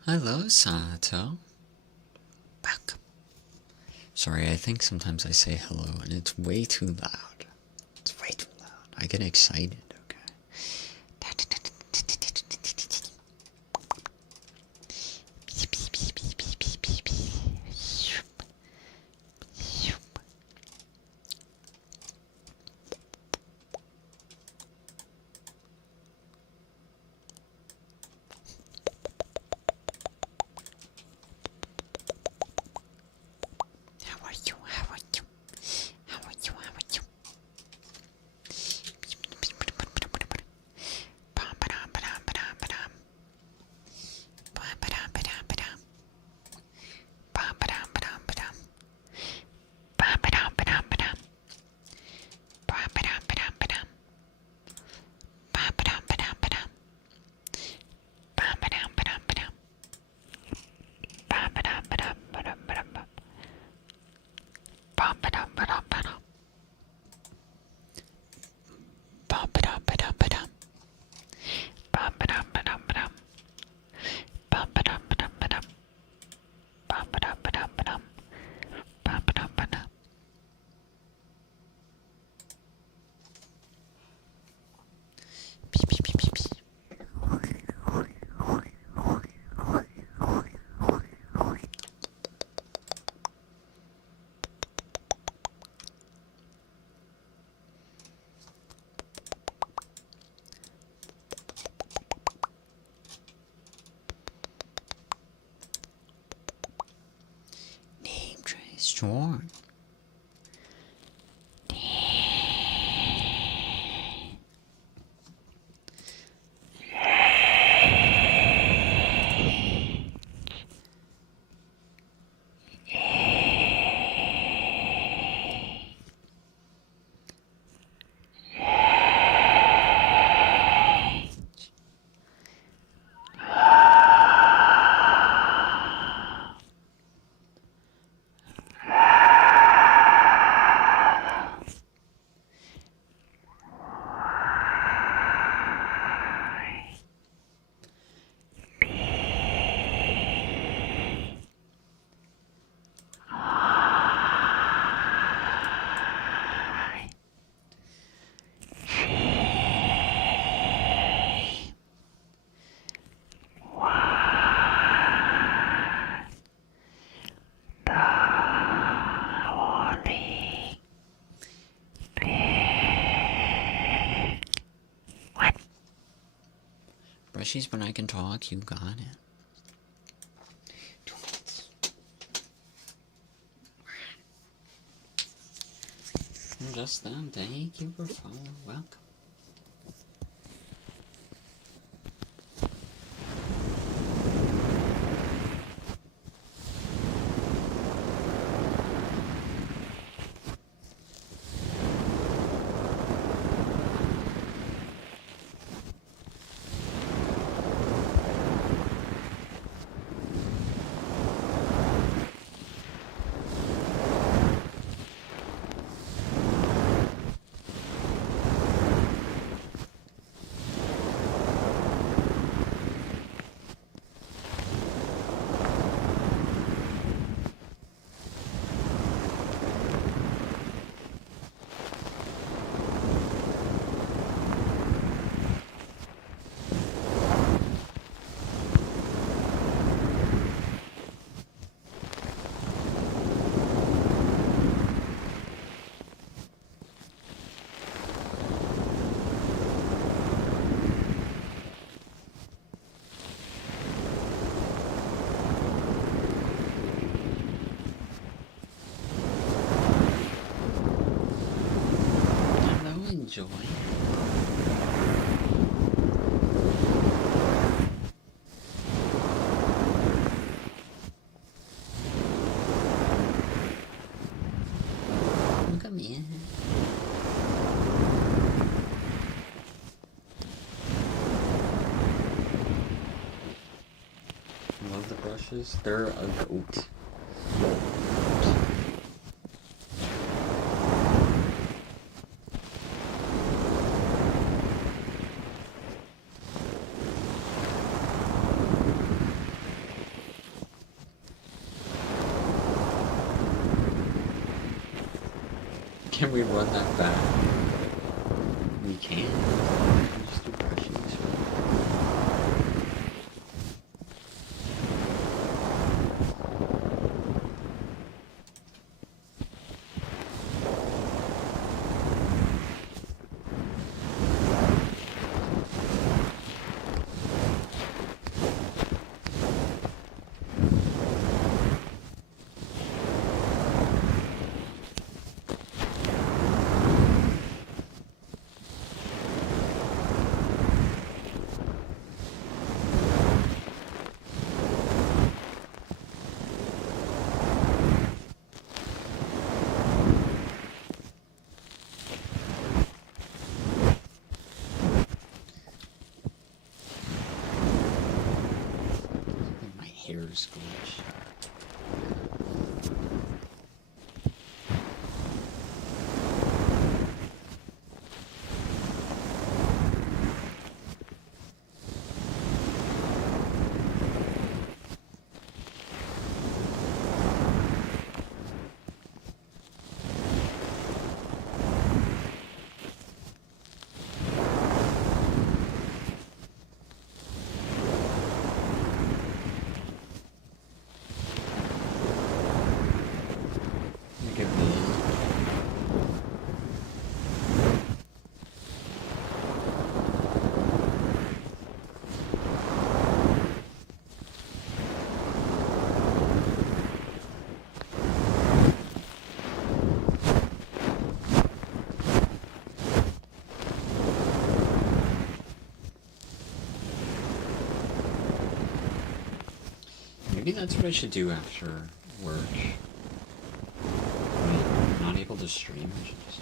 Hello, Sato. Back. Sorry, I think sometimes I say hello and it's way too loud. It's way too loud. I get excited, okay? Sure. Brushies, when I can talk, you got it. 2 minutes. Just then, thank you for following. Welcome. Enjoy. Look at me. Love the brushes. They're a goat. Can we run that back? We can. We just do brushes. Hair squish. Maybe that's what I should do after work. When I'm not able to stream, I should just...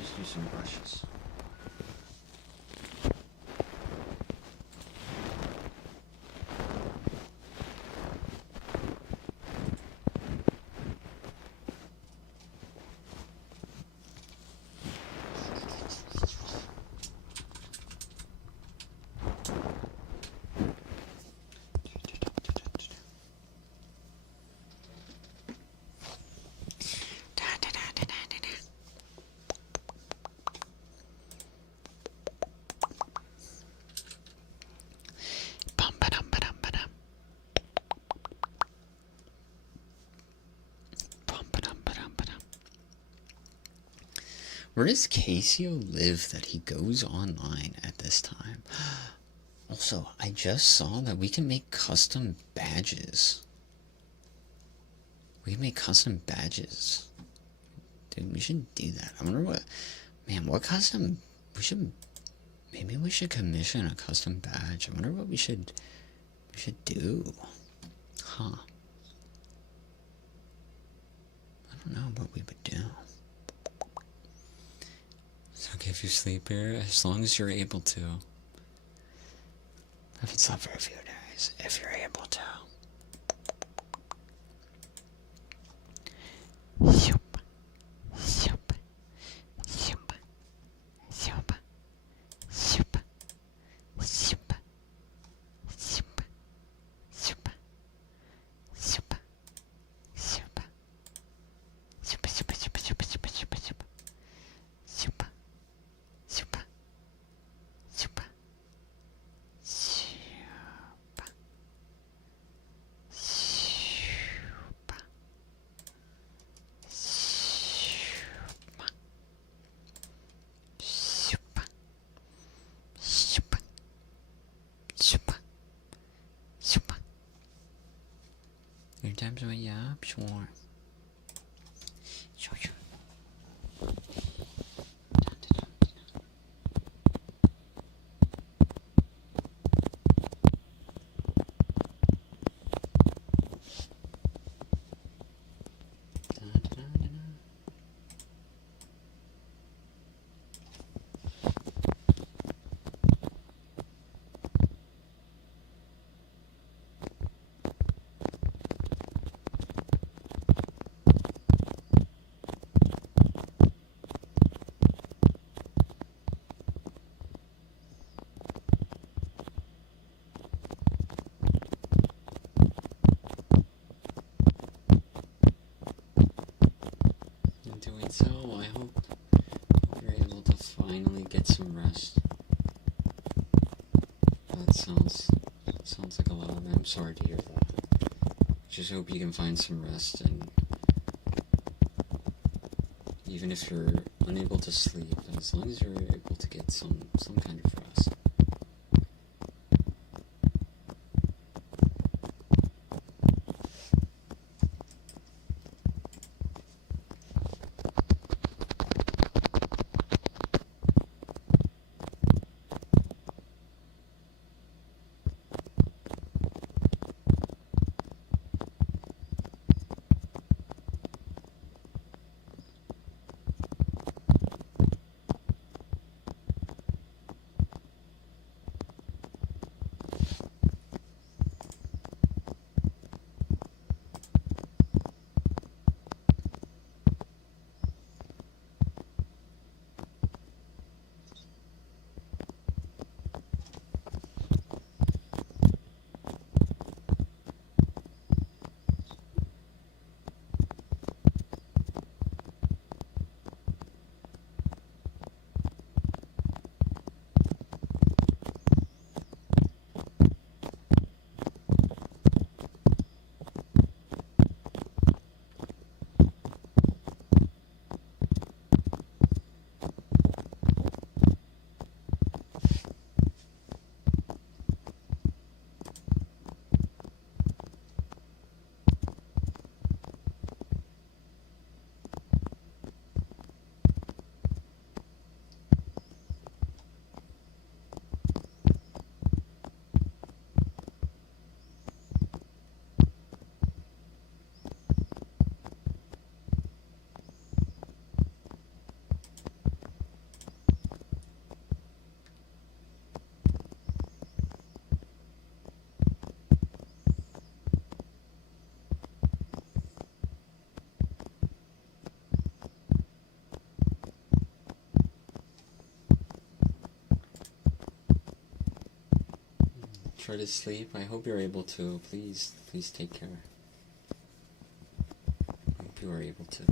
just do some brushes. Where does Casio live that he goes online at this time? Also, I just saw that we can make custom badges. We can make custom badges. Dude, we should do that. I wonder what... Man, what custom... Maybe we should commission a custom badge. I wonder what we should do. Huh. I don't know what we would do. It's okay if you sleep here, as long as you're able to. I haven't slept for a few days, if you're able to. Your time's way up, sure. Sure. Doing so, I hope you're able to finally get some rest. That sounds like a lot. I'm sorry to hear that. Just hope you can find some rest, and even if you're unable to sleep, as long as you're able to get some kind of rest. try to sleep. I hope you're able to. Please take care. I hope you are able to.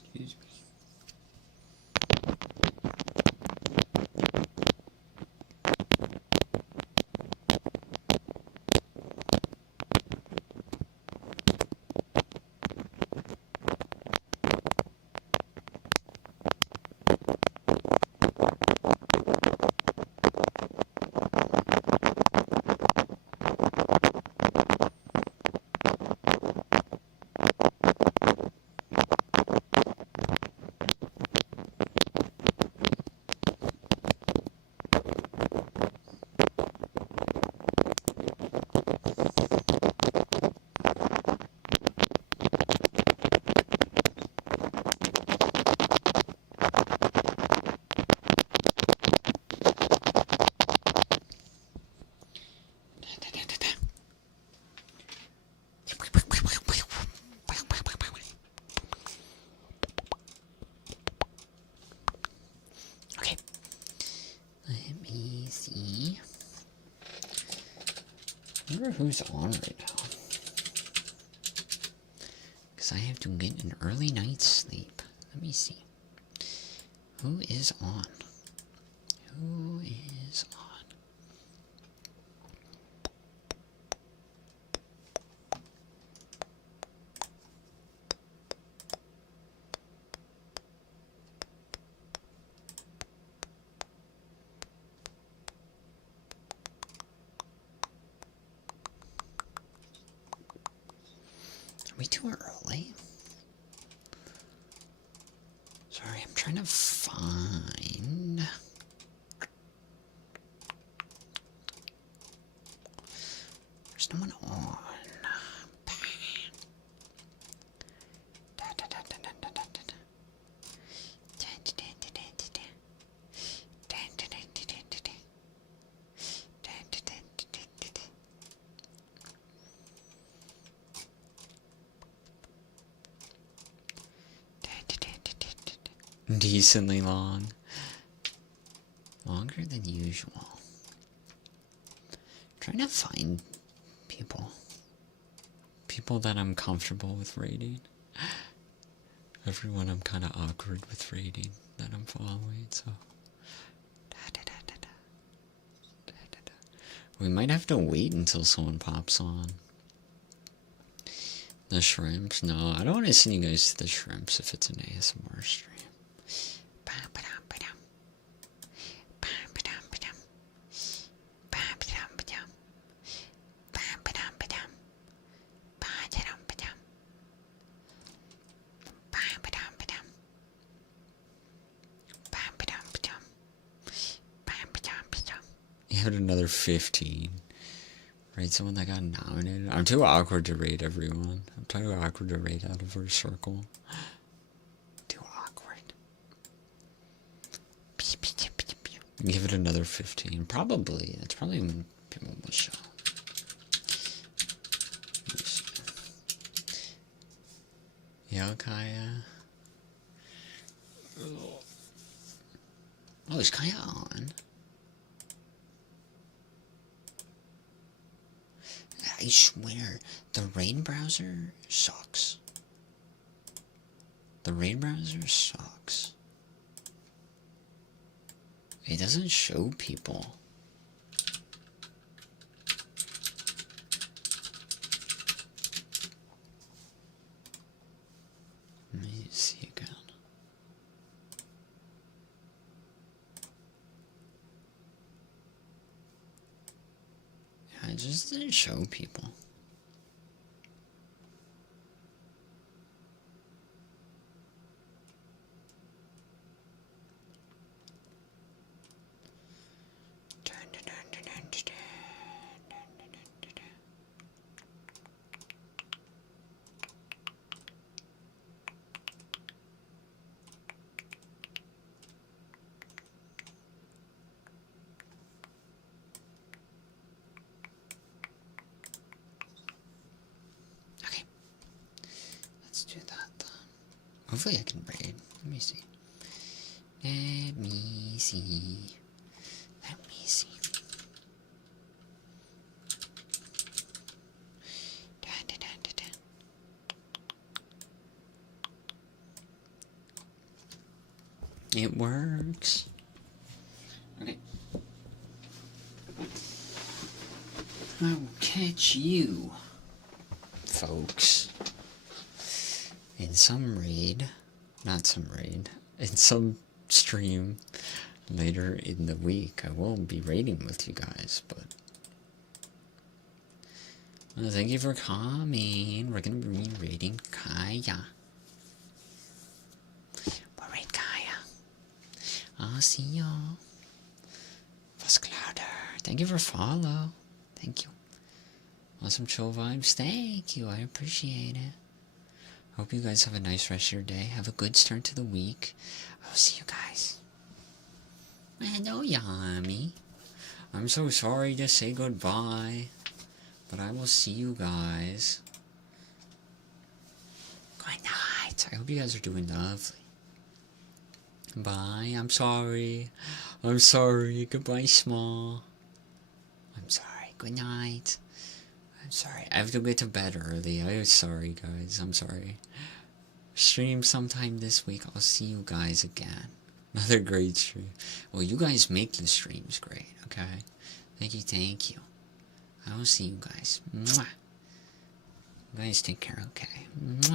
Excuse me. Okay. Let me see. I wonder who's on right now. Because I have to get an early night's sleep. Let me see. Who is on? Who is on? Are we too early? Sorry, I'm trying to find... There's no one on. Decently long. Longer than usual. Trying to find people. People that I'm comfortable with rating. Everyone I'm kind of awkward with rating that I'm following, so. We might have to wait until someone pops on. The shrimps? No, I don't want to send you guys to the shrimps if it's an ASMR stream. You had another 15. Rate someone that got nominated. I'm too awkward to rate everyone. I'm too awkward to rate out of our circle. Too awkward. Give it another 15. Probably. That's probably when people will show. Yeah, Kaya. Oh, is Kaya on? I swear, the rain browser sucks. The rain browser sucks. It doesn't show people. Let me see again. Yeah, it just didn't show people. Okay. Let's do that then. Hopefully I can raid. Let me see. Let me see. Let me see. It works. Okay. I will catch you, folks, in some raid. Not some raid. In some stream later in the week. I will be raiding with you guys, but... Well, thank you for coming. We're gonna be raiding Kaya. We'll raid Kaya. I'll see y'all. Fuss Clouder. Thank you for follow. Thank you. Awesome chill vibes. Thank you. I appreciate it. Hope you guys have a nice rest of your day. Have a good start to the week. I'll see you guys. Hello, Yami. I'm so sorry to say goodbye, but I will see you guys. Good night. I hope you guys are doing lovely. Bye. I'm sorry. I'm sorry. Goodbye, Small. I'm sorry. Good night. I'm sorry. I have to get to bed early. I'm sorry, guys. I'm sorry. Stream sometime this week. I'll see you guys again. Another great stream. Well, you guys make the streams great, okay? Thank you, thank you. I will see you guys. Mwah. You guys take care, okay? Mwah.